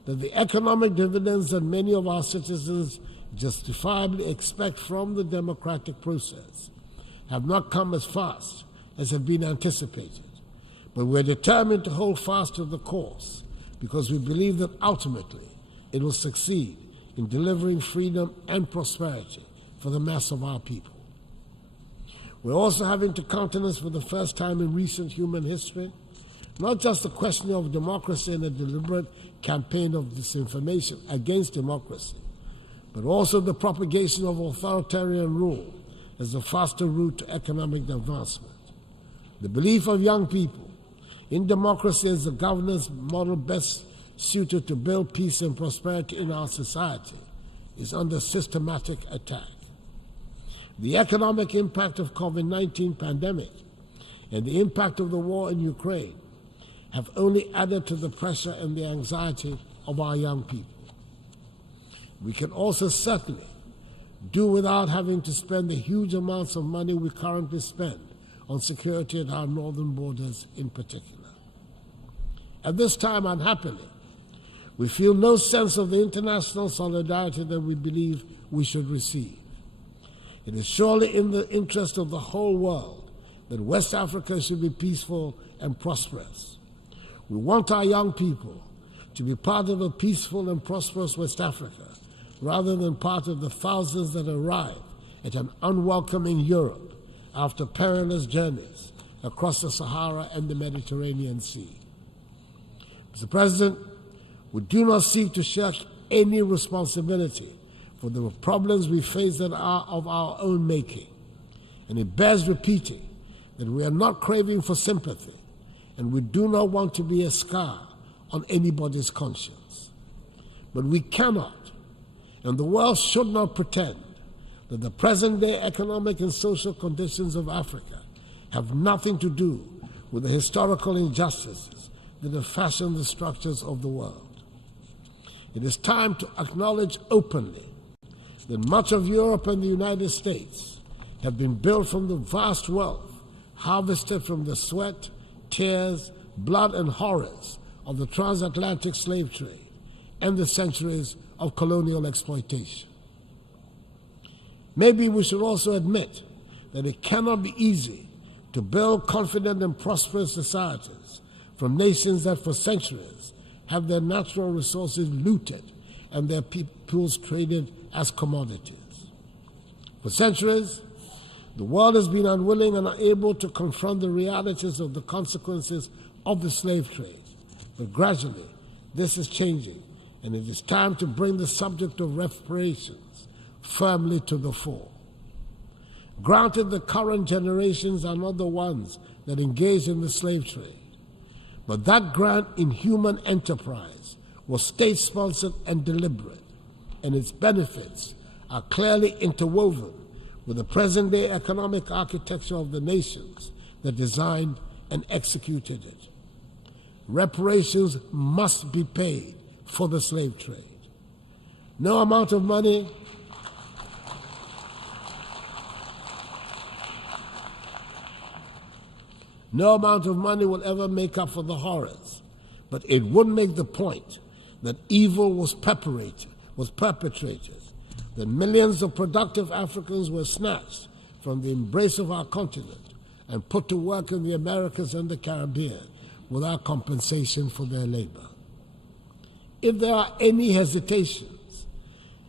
that the economic dividends that many of our citizens justifiably expect from the democratic process have not come as fast as had been anticipated. But we're determined to hold fast to the course because we believe that ultimately it will succeed in delivering freedom and prosperity for the mass of our people. We're also having to countenance for the first time in recent human history not just the question of democracy and a deliberate campaign of disinformation against democracy, but also the propagation of authoritarian rule as the faster route to economic advancement. The belief of young people in democracy as the governance model best suited to build peace and prosperity in our society is under systematic attack. The economic impact of COVID-19 pandemic and the impact of the war in Ukraine have only added to the pressure and the anxiety of our young people. We can also certainly do without having to spend the huge amounts of money we currently spend on security at our northern borders in particular. At this time, unhappily, we feel no sense of the international solidarity that we believe we should receive. It is surely in the interest of the whole world that West Africa should be peaceful and prosperous. We want our young people to be part of a peaceful and prosperous West Africa, rather than part of the thousands that arrive at an unwelcoming Europe after perilous journeys across the Sahara and the Mediterranean Sea. Mr. President, we do not seek to shirk any responsibility for the problems we face that are of our own making. And it bears repeating that we are not craving for sympathy, and we do not want to be a scar on anybody's conscience. But we cannot, and the world should not pretend that the present-day economic and social conditions of Africa have nothing to do with the historical injustices that have fashioned the structures of the world. It is time to acknowledge openly that much of Europe and the United States have been built from the vast wealth harvested from the sweat, tears, blood, and horrors of the transatlantic slave trade and the centuries of colonial exploitation. Maybe we should also admit that it cannot be easy to build confident and prosperous societies from nations that for centuries have their natural resources looted and their peoples traded as commodities. For centuries, the world has been unwilling and unable to confront the realities of the consequences of the slave trade. But gradually, this is changing, and it is time to bring the subject of reparations firmly to the fore. Granted, the current generations are not the ones that engaged in the slave trade, but that grand inhuman enterprise was state-sponsored and deliberate, and its benefits are clearly interwoven with the present-day economic architecture of the nations that designed and executed it. Reparations must be paid for the slave trade. No amount of money will ever make up for the horrors, but it would make the point that evil was perpetrated, that millions of productive Africans were snatched from the embrace of our continent and put to work in the Americas and the Caribbean without compensation for their labor. If there are any hesitations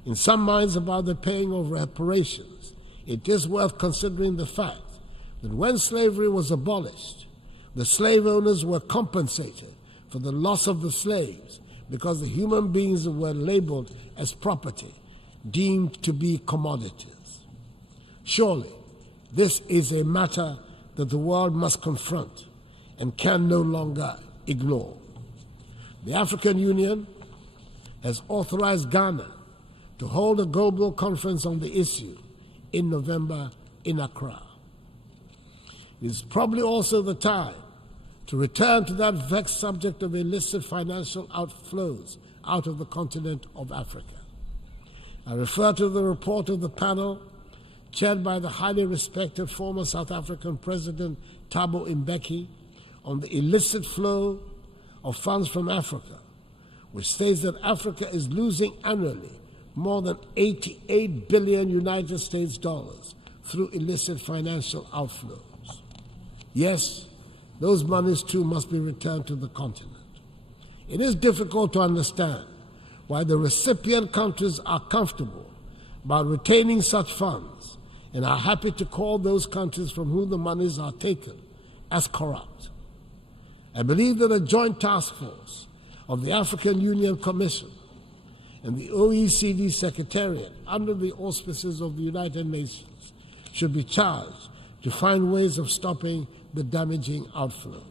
in some minds about the paying of reparations, it is worth considering the fact that when slavery was abolished, the slave owners were compensated for the loss of the slaves because the human beings were labeled as property, deemed to be commodities. Surely, this is a matter that the world must confront and can no longer ignore. The African Union has authorized Ghana to hold a global conference on the issue in November in Accra. It is probably also the time to return to that vexed subject of illicit financial outflows out of the continent of Africa. I refer to the report of the panel chaired by the highly respected former South African President Thabo Mbeki on the illicit flow of funds from Africa, which states that Africa is losing annually more than 88 billion United States dollars through illicit financial outflows. Yes, those monies too must be returned to the continent. It is difficult to understand why the recipient countries are comfortable about retaining such funds and are happy to call those countries from whom the monies are taken as corrupt. I believe that a joint task force of the African Union Commission and the OECD Secretariat under the auspices of the United Nations should be charged to find ways of stopping the damaging outflows.